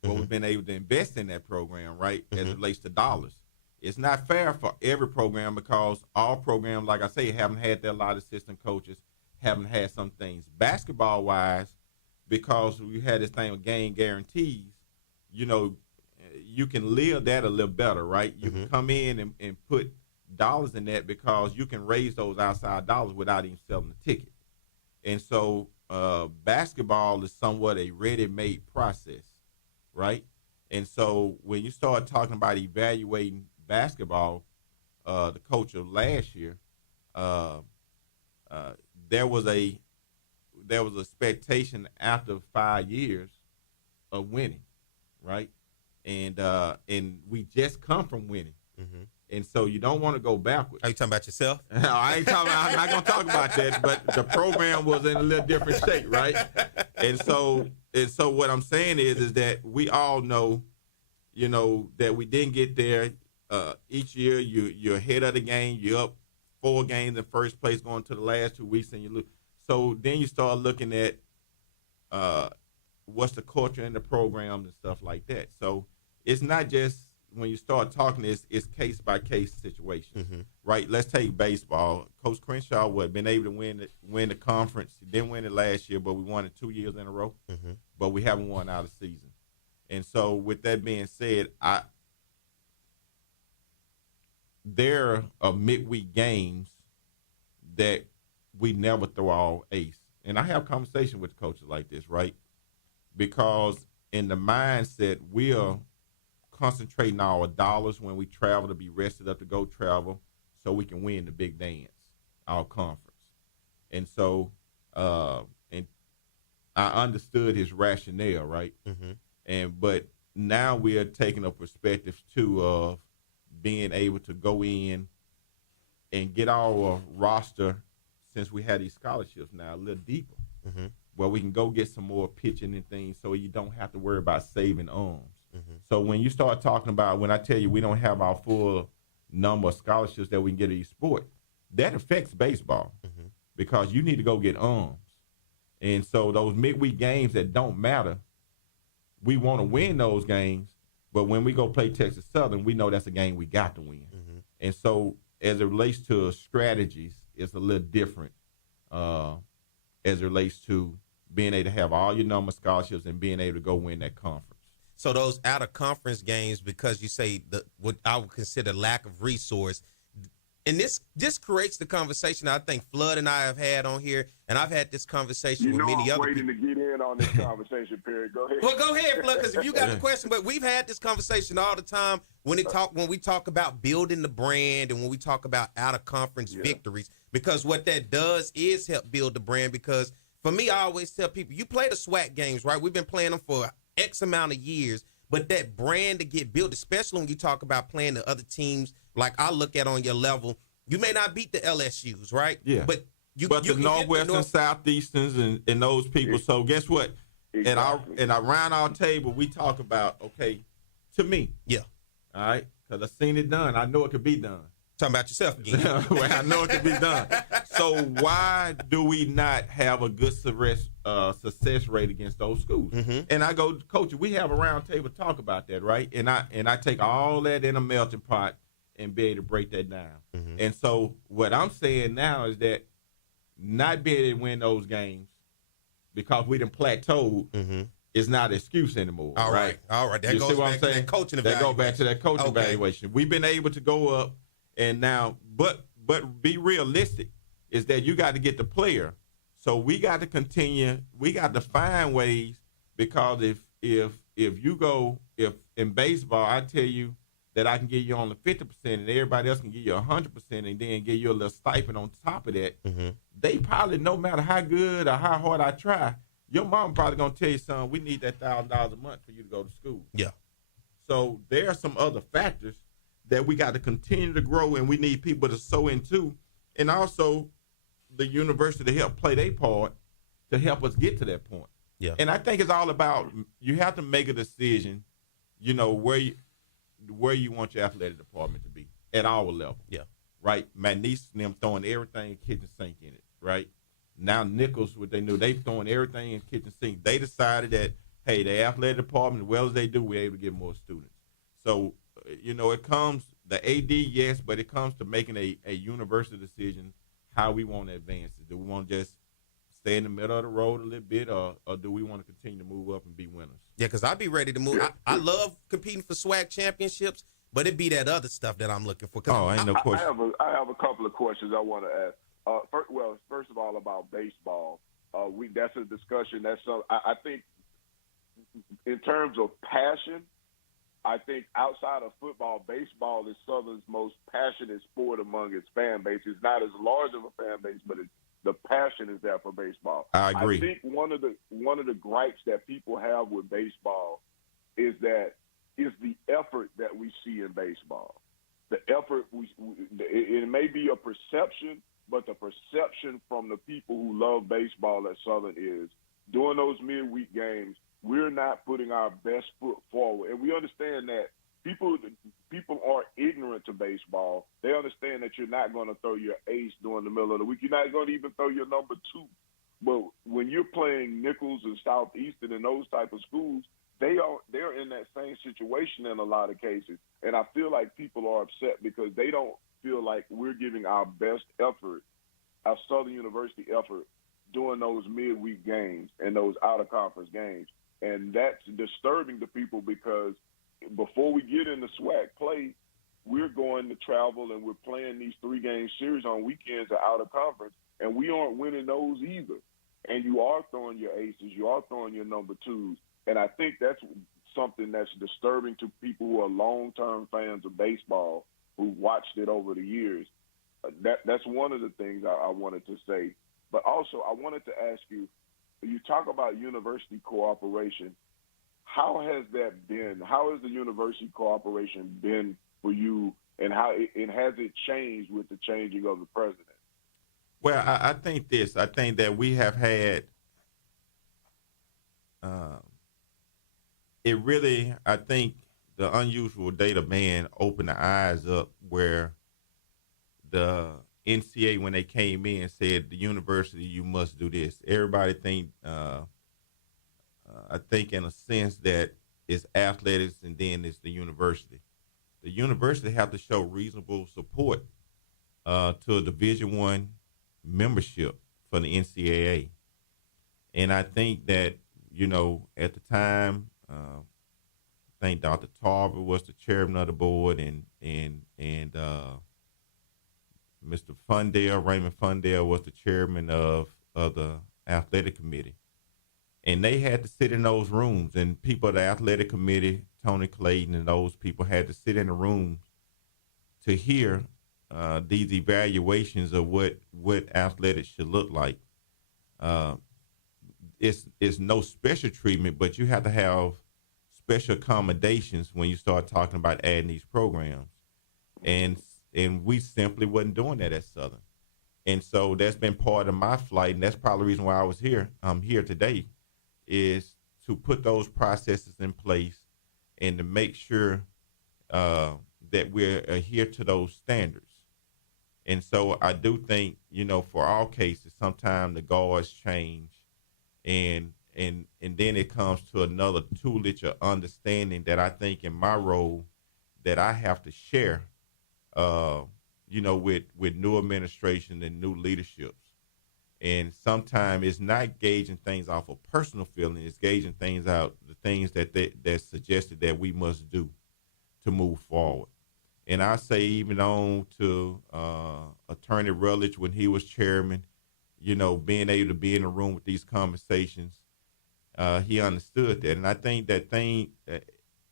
what we've been able to invest in that program, right, as it relates to dollars. It's not fair for every program because all programs, like I say, haven't had a lot of assistant coaches, haven't had some things. Basketball-wise, because we had this thing with game guarantees, you know, you can live that a little better, right? You can come in and put dollars in that because you can raise those outside dollars without even selling the ticket. And so basketball is somewhat a ready-made process, right? And so when you start talking about evaluating basketball, the coach of last year, there was a expectation after 5 years of winning, right? And we just come from winning. And so you don't want to go backwards. Are you talking about yourself? No, I'm not going to talk about that, but the program was in a little different state, right? And so what I'm saying is that we all know, you know, that we didn't get there. Each year you're ahead of the game. You're up 4 games in first place going to the last 2 weeks, and you lose. So then you start looking at what's the culture in the programs and stuff like that. So it's not just when you start talking, it's case by case situation, right? Let's take baseball. Coach Crenshaw been able to win the conference. He didn't win it last year, but we won it 2 years in a row. But we haven't won out of season. And so with that being said, there are midweek games that we never throw all ace. And I have conversations with coaches like this, right? Because in the mindset, we are concentrating our dollars when we travel to be rested up to go travel so we can win the big dance, our conference. And so and I understood his rationale, right? But now we are taking a perspective, too, of being able to go in and get our roster, since we had these scholarships now, a little deeper, where we can go get some more pitching and things so you don't have to worry about saving arms. So when you start talking about, when I tell you we don't have our full number of scholarships that we can get at each sport, that affects baseball because you need to go get arms. And so those midweek games that don't matter, we want to win those games, but when we go play Texas Southern, we know that's a game we got to win. And so as it relates to strategies, it's a little different as it relates to being able to have all your number of scholarships and being able to go win that conference. So those out-of-conference games, because you say what I would consider lack of resource, and this creates the conversation I think Flood and I have had on here, and I've had this conversation with many other people. I'm waiting to get in on this conversation, Perry. Go ahead. Well, go ahead, Flood, because if you got a question, but we've had this conversation all the time when we talk about building the brand and when we talk about out-of-conference victories, because what that does is help build the brand. Because for me, I always tell people, you play the SWAC games, right? We've been playing them for X amount of years, but that brand to get built, especially when you talk about playing the other teams, like I look at on your level, you may not beat the LSUs, right? Yeah. But the Northwestern, Southeasterns, and those people. So guess what? Exactly. And around our table, we talk about, okay, to me. Yeah. All right? Because I've seen it done. I know it could be done. Talking about yourself again. Well, I know it could be done. So why do we not have a good success rate against those schools? And I go, Coach, we have a round table talk about that, right? And I take all that in a melting pot and be able to break that down. And so what I'm saying now is that not being able to win those games because we done plateaued is not an excuse anymore. All right. That goes back to that coaching evaluation. That goes back to that coaching evaluation. We've been able to go up, and now, but be realistic is that you got to get the player. So we got to continue. We got to find ways, because if in baseball I tell you that I can give you only 50% and everybody else can give you 100% and then give you a little stipend on top of that, they probably, no matter how good or how hard I try, your mom probably gonna tell you, son, we need that $1,000 a month for you to go to school. Yeah. So there are some other factors that we got to continue to grow, and we need people to sow into, and also the university to help play their part to help us get to that point. Yeah. And I think it's all about, you have to make a decision, you know, where you want your athletic department to be at our level. Yeah. Right? My niece and them throwing everything kitchen sink in it, right? Now Nichols, what they knew, they throwing everything in kitchen sink. They decided that, hey, the athletic department, as well as they do, we're able to get more students. So, you know, it comes, the AD, yes, but it comes to making a university decision how we want to advance it. Do we want to just stay in the middle of the road a little bit, or do we want to continue to move up and be winners? Yeah, because I'd be ready to move. I love competing for SWAC championships, but it'd be that other stuff that I'm looking for. Oh, ain't no question. I have a couple of questions I want to ask. First of all, about baseball. That's a discussion. I think in terms of passion, I think outside of football, baseball is Southern's most passionate sport among its fan base. It's not as large of a fan base, but the passion is there for baseball. I agree. I think one of the gripes that people have with baseball is the effort that we see in baseball. The effort it may be a perception, but the perception from the people who love baseball at Southern is during those midweek games, we're not putting our best foot forward. And we understand that people are ignorant to baseball. They understand that you're not going to throw your ace during the middle of the week. You're not going to even throw your number 2. But when you're playing Nichols and Southeastern and those type of schools, they're in that same situation in a lot of cases. And I feel like people are upset because they don't feel like we're giving our best effort, our Southern University effort, during those midweek games and those out-of-conference games. And that's disturbing to people because before we get into SWAC play, we're going to travel and we're playing these 3-game series on weekends or out-of-conference, and we aren't winning those either. And you are throwing your aces, you are throwing your number 2s. And I think that's something that's disturbing to people who are long-term fans of baseball who watched it over the years. That's one of the things I wanted to say. But also I wanted to ask you, you talk about university cooperation. How has that been? How has the university cooperation been for you, and has it changed with the changing of the president? Well, I think this. I think that we have had it really, I think the unusual data ban opened the eyes up where the NCAA, when they came in, said the university, you must do this. Everybody I think in a sense that it's athletics and then it's the university. The university have to show reasonable support to a Division I membership for the NCAA. And I think that, you know, at the time, I think Dr. Tarver was the chairman of the board, and Mr. Fundale, Raymond Fundale, was the chairman of the athletic committee. And they had to sit in those rooms, and people of the athletic committee, Tony Clayton and those people, had to sit in the rooms to hear these evaluations of what athletics should look like. It's no special treatment, but you have to have special accommodations when you start talking about adding these programs. And we simply wasn't doing that at Southern. And so that's been part of my flight, and that's probably the reason why I'm here today, is to put those processes in place and to make sure that we're adhere to those standards. And so I do think, you know, for all cases, sometimes the guards change, and then it comes to another toolage of understanding that I think in my role that I have to share, you know, with new administration and new leaderships. And sometimes it's not gauging things off of personal feeling, it's gauging things out, the things that suggested that we must do to move forward. And I say even on to Attorney Rutledge when he was chairman, you know, being able to be in a room with these conversations, he understood that. And I think that thing,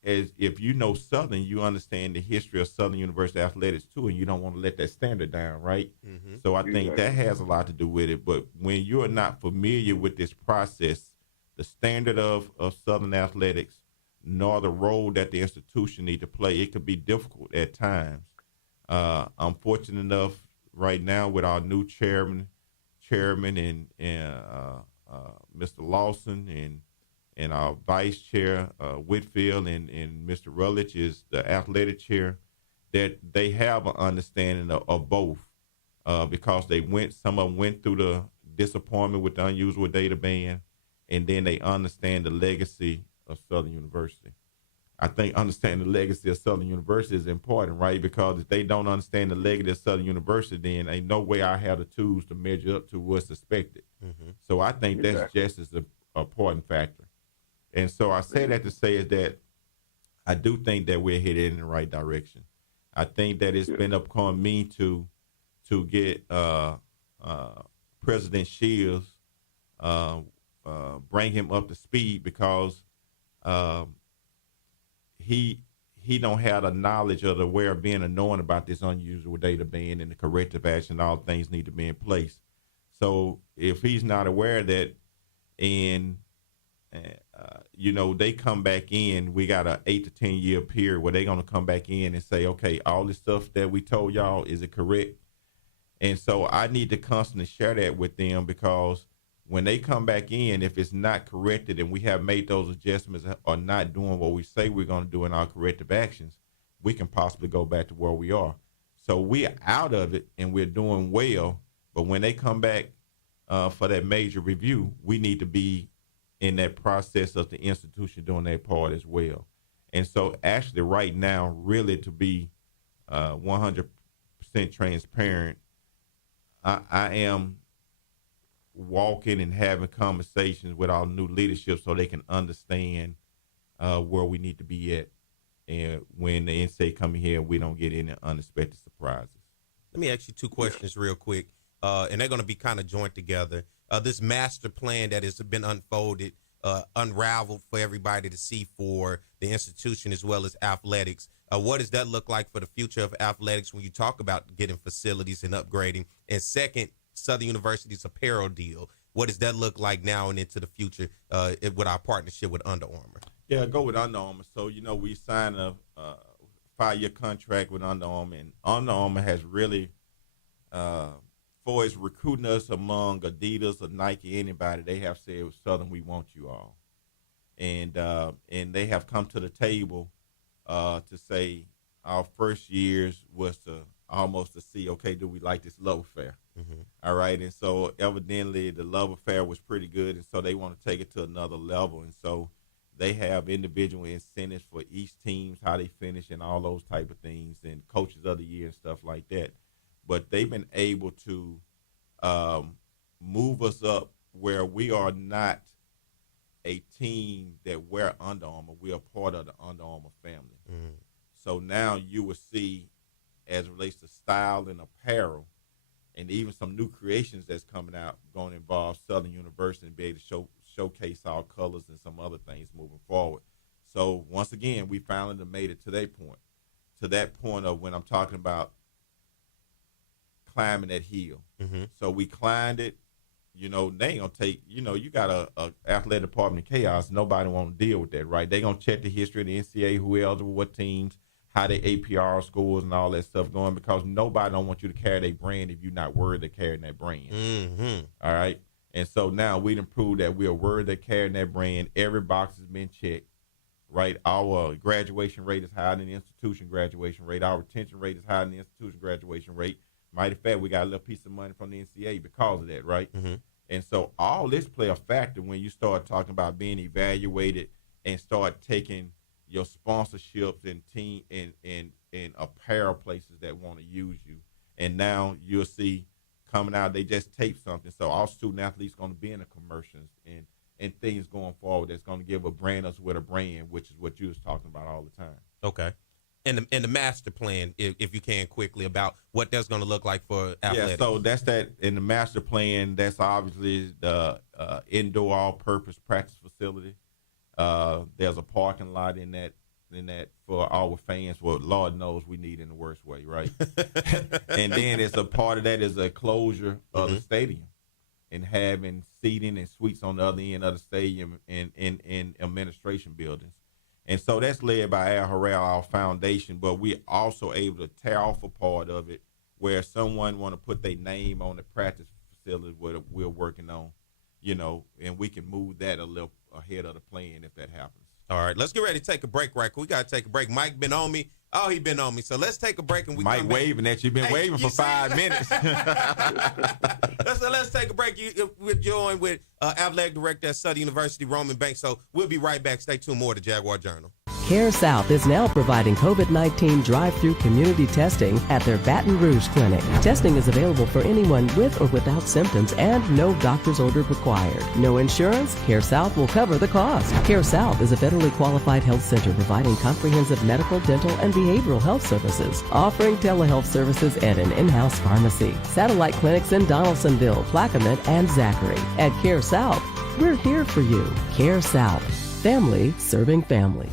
as if you know Southern, you understand the history of Southern University athletics too, and you don't want to let that standard down, right? Mm-hmm. So I think that has a lot to do with it. But when you're not familiar with this process the standard of Southern athletics, nor the role that the institution need to play. It could be difficult at times. I'm fortunate enough right now with our new chairman and Mr. Lawson and our vice chair, Whitfield, and Mr. Rutledge is the athletic chair, that they have an understanding of both, because some of them went through the disappointment with the unusual data ban, and then they understand the legacy of Southern University. I think understanding the legacy of Southern University is important, right? Because if they don't understand the legacy of Southern University, then ain't no way I have the tools to measure up to what's expected. Mm-hmm. So I think that's just as an important factor. And so I say that to say is that I do think that we're headed in the right direction. I think that it's been upon me to get President Shields, bring him up to speed, because he don't have the knowledge or the aware of being knowing about this unusual data ban and the corrective action. All things need to be in place. So if he's not aware of that, and they come back in, we got a 8 to 10 year period where they're going to come back in and say, okay, all this stuff that we told y'all, is it correct? And so I need to constantly share that with them, because when they come back in, if it's not corrected and we have made those adjustments or not doing what we say we're going to do in our corrective actions, we can possibly go back to where we are. So we're out of it and we're doing well. But when they come back for that major review, we need to be in that process of the institution doing their part as well. And so actually right now, really to be 100% transparent, I am walking and having conversations with our new leadership so they can understand where we need to be at, and when the NCAA come here, we don't get any unexpected surprises. Let me ask you two questions real quick, and they're going to be kind of joined together. This master plan that has been unfolded, unraveled for everybody to see for the institution as well as athletics. What does that look like for the future of athletics when you talk about getting facilities and upgrading? And second, Southern University's apparel deal. What does that look like now and into the future with our partnership with Under Armour? Yeah, go with Under Armour. So, we signed a 5-year contract with Under Armour, and Under Armour has really, for its recruiting us among Adidas or Nike, anybody, they have said, Southern, we want you all. And they have come to the table to say our first years was almost to see, okay, do we like this love affair? Mm-hmm. All right. And so evidently the love affair was pretty good. And so they want to take it to another level. And so they have individual incentives for each team, how they finish and all those type of things, and coaches of the year and stuff like that. But they've been able to move us up where we are not a team that wear Under Armour. We are part of the Under Armour family. Mm-hmm. So now you will see, as it relates to style and apparel, and even some new creations that's coming out, going to involve Southern University and be able to showcase our colors and some other things moving forward. So once again, we finally made it to that point of when I'm talking about climbing that hill. Mm-hmm. So we climbed it. They ain't gonna take. You got a athletic department in chaos. Nobody want to deal with that, right? They gonna check the history of the NCAA, who eligible, what teams, how their APR scores and all that stuff going, because nobody don't want you to carry their brand if you're not worthy of carrying that brand. Mm-hmm. All right? And so now we done proved that we are worthy of carrying that brand. Every box has been checked, right? Our graduation rate is higher than the institution graduation rate. Our retention rate is higher than the institution graduation rate. Mighty fact, we got a little piece of money from the NCAA because of that, right? Mm-hmm. And so all this play a factor when you start talking about being evaluated and start taking your sponsorships and team and apparel places that want to use you. And now you'll see coming out, they just tape something. So our student athletes going to be in the commercials and things going forward that's going to give us with a brand, which is what you was talking about all the time. Okay. And the master plan, if you can quickly, about what that's going to look like for athletics. Yeah, so that's that. In the master plan, that's obviously the indoor all-purpose practice facility. There's a parking lot in that for our fans. Well, Lord knows we need in the worst way, right? And then it's a part of that is a closure of the stadium. and having seating and suites on the other end of the stadium and in administration buildings. And so that's led by Al Harrell, our foundation, but we're also able to tear off a part of it where someone want to put their name on the practice facility where we're working on, and we can move that a little ahead of the plan if that happens. All right, let's get ready to take a break, right? We got to take a break. Mike been on me. Oh, he been on me. So let's take a break and we Mike waving at you. Been waving for 5 minutes. Let's take a break. We're joined with Athletic Director at Southern University, Roman Banks. So we'll be right back. Stay tuned more to Jaguar Journal. Care South is now providing COVID-19 drive-through community testing at their Baton Rouge clinic. Testing is available for anyone with or without symptoms and no doctor's order required. No insurance? Care South will cover the cost. Care South is a federally qualified health center providing comprehensive medical, dental, and behavioral health services, offering telehealth services and an in-house pharmacy. Satellite clinics in Donaldsonville, Plaquemine, and Zachary. At Care South, we're here for you. Care South. Family serving family.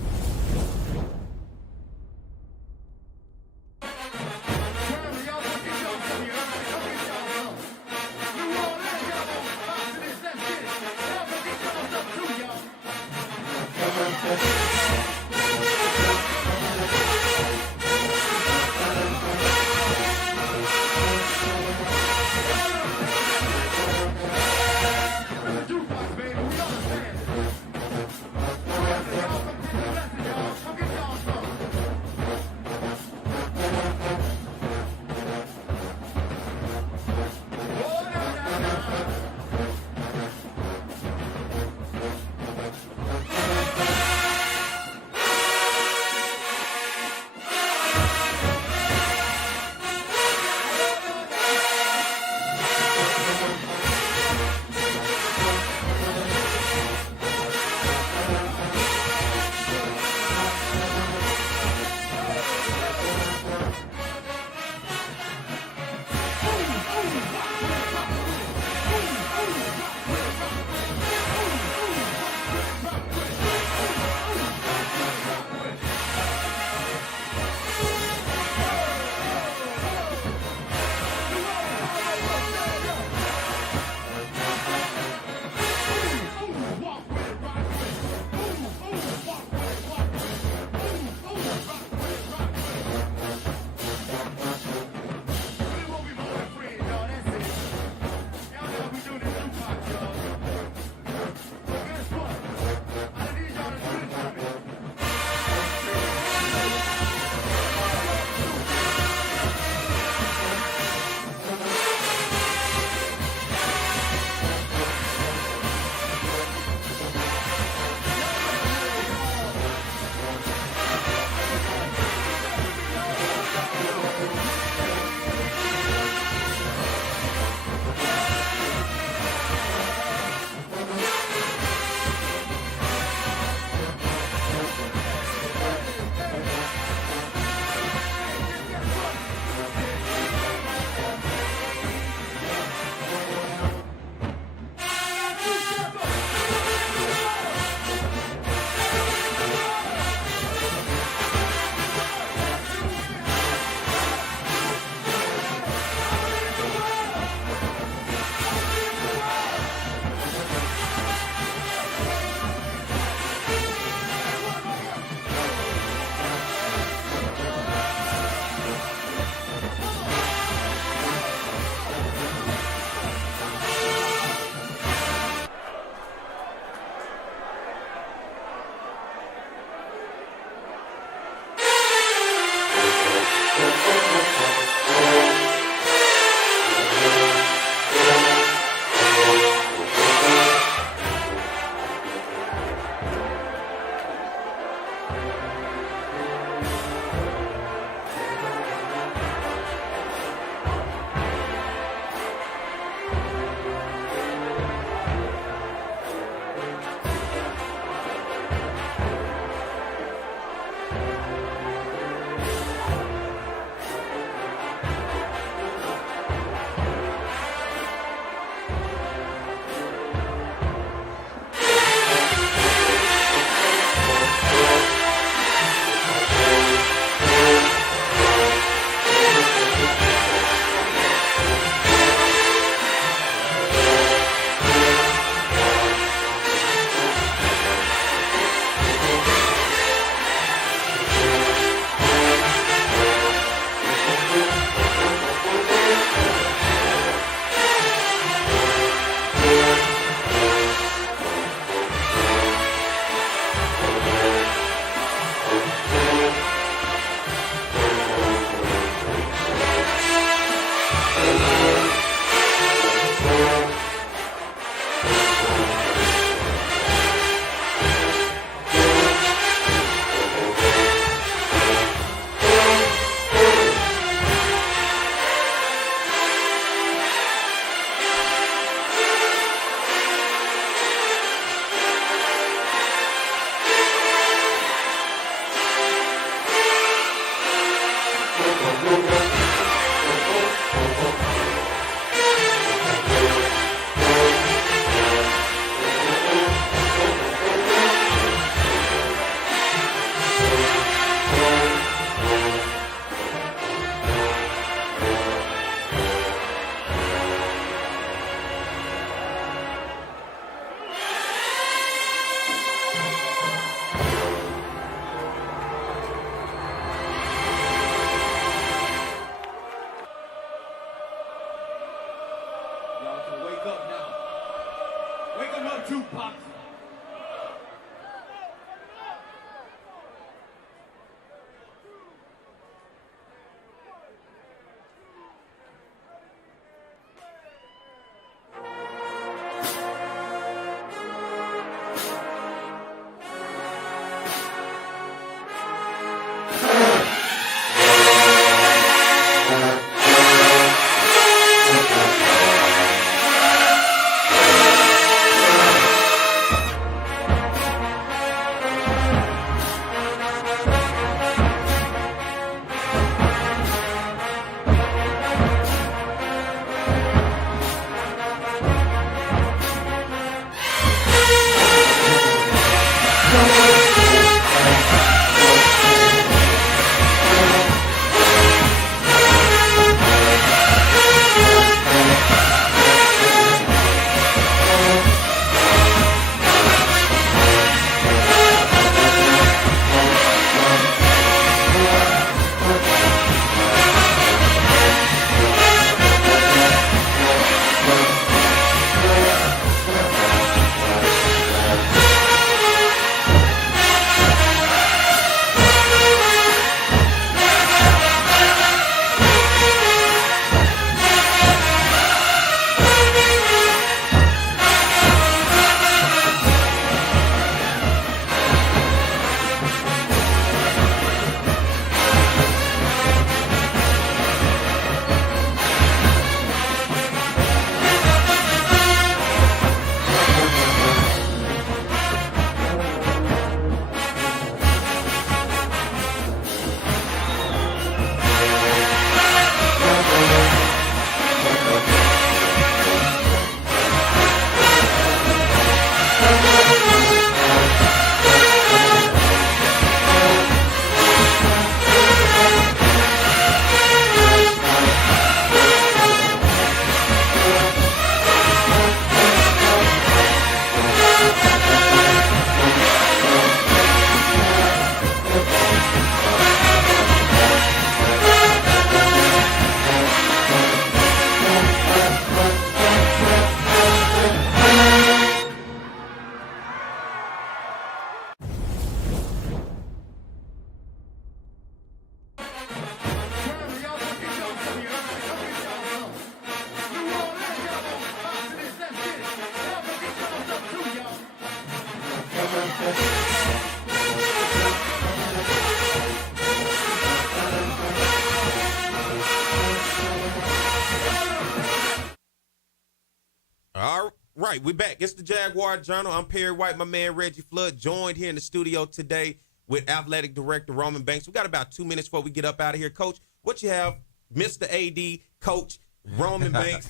right, we're back. It's the Jaguar Journal. I'm Perry White, my man Reggie Flood, joined here in the studio today with Athletic Director Roman Banks. We got about 2 minutes before we get up out of here. Coach, what you have, Mr. AD, Coach Roman Banks?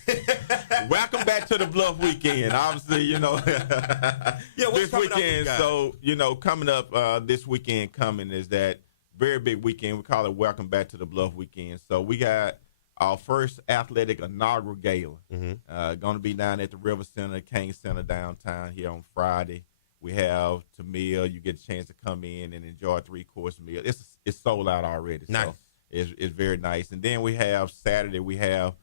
Welcome back to the Bluff weekend. Obviously, this weekend. So, coming up this weekend is that very big weekend. We call it Welcome Back to the Bluff weekend. So we got our first athletic inaugural gala. Going to be down at the River Center, King Center downtown here on Friday. We have Tamil. You get a chance to come in and enjoy a 3-course meal. It's sold out already. Nice. So it's very nice. And then we have Saturday. We have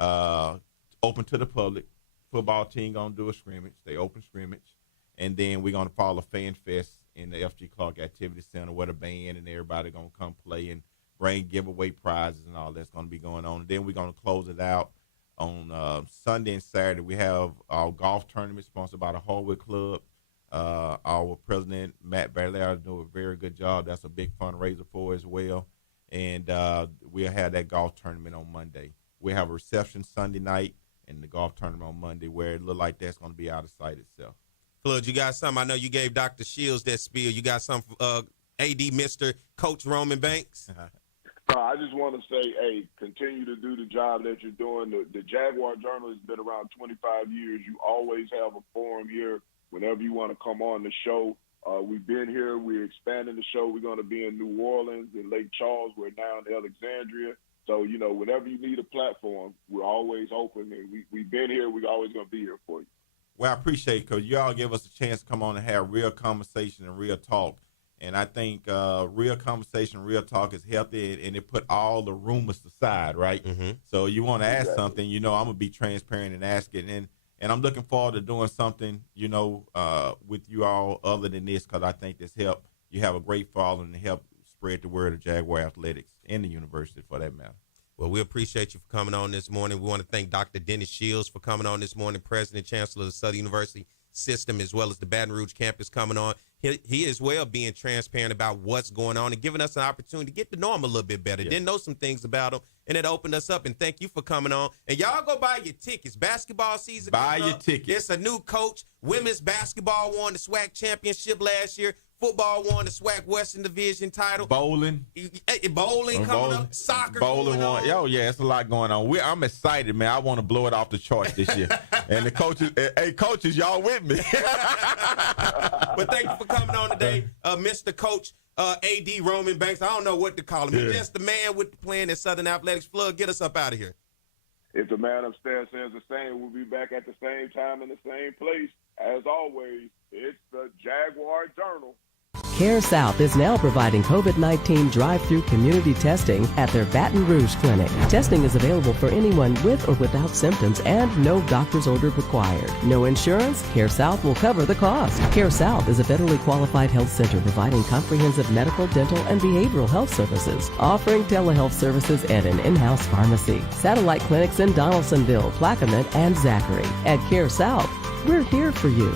open to the public. Football team going to do a scrimmage. They open scrimmage. And then we're going to follow Fan Fest in the F.G. Clark Activity Center where the band and everybody going to come play and bring giveaway prizes and all that's going to be going on. And then we're going to close it out on Sunday and Saturday. We have our golf tournament sponsored by the Hallwood Club. Our president, Matt Belair, doing a very good job. That's a big fundraiser for as well. And we'll have that golf tournament on Monday. We have a reception Sunday night and the golf tournament on Monday where it look like that's going to be out of sight itself. Flood, you got something? I know you gave Dr. Shields that spiel. You got something for AD Mr. Coach Roman Banks? I just want to say, hey, continue to do the job that you're doing. The Jaguar Journal has been around 25 years. You always have a forum here whenever you want to come on the show. We've been here. We're expanding the show. We're going to be in New Orleans, in Lake Charles. We're now in Alexandria. So, whenever you need a platform, we're always open. And we've been here. We're always going to be here for you. Well, I appreciate it because you all give us a chance to come on and have real conversation and real talk. And I think real conversation, real talk is healthy, and it put all the rumors aside, right? So you want to ask something, I'm going to be transparent and ask it. And I'm looking forward to doing something, with you all other than this because I think this help. You have a great following to help spread the word of Jaguar Athletics and the university for that matter. Well, we appreciate you for coming on this morning. We want to thank Dr. Dennis Shields for coming on this morning, President Chancellor of the Southern University System, as well as the Baton Rouge campus coming on. He as well being transparent about what's going on and giving us an opportunity to get to know him a little bit better. Didn't know some things about him, and it opened us up. And thank you for coming on. And y'all go buy your tickets. Basketball season. Buy your tickets. It's a new coach. Women's basketball won the SWAC championship last year. Football won the SWAC Western Division title. Bowling coming up. Soccer bowling going on. Oh, yeah, it's a lot going on. I'm excited, man. I want to blow it off the charts this year. And the coaches, y'all with me. But thank you for coming on today, Mr. Coach AD Roman Banks. I don't know what to call him. He's just the man with the plan at Southern Athletics. Flood, get us up out of here. If the man upstairs says the same, we'll be back at the same time in the same place. As always, it's the Jaguar Journal. Care South is now providing COVID-19 drive-through community testing at their Baton Rouge clinic. Testing is available for anyone with or without symptoms and no doctor's order required. No insurance? Care South will cover the cost. Care South is a federally qualified health center providing comprehensive medical, dental, and behavioral health services, offering telehealth services and an in-house pharmacy. Satellite clinics in Donaldsonville, Plaquemine, and Zachary. At Care South, we're here for you.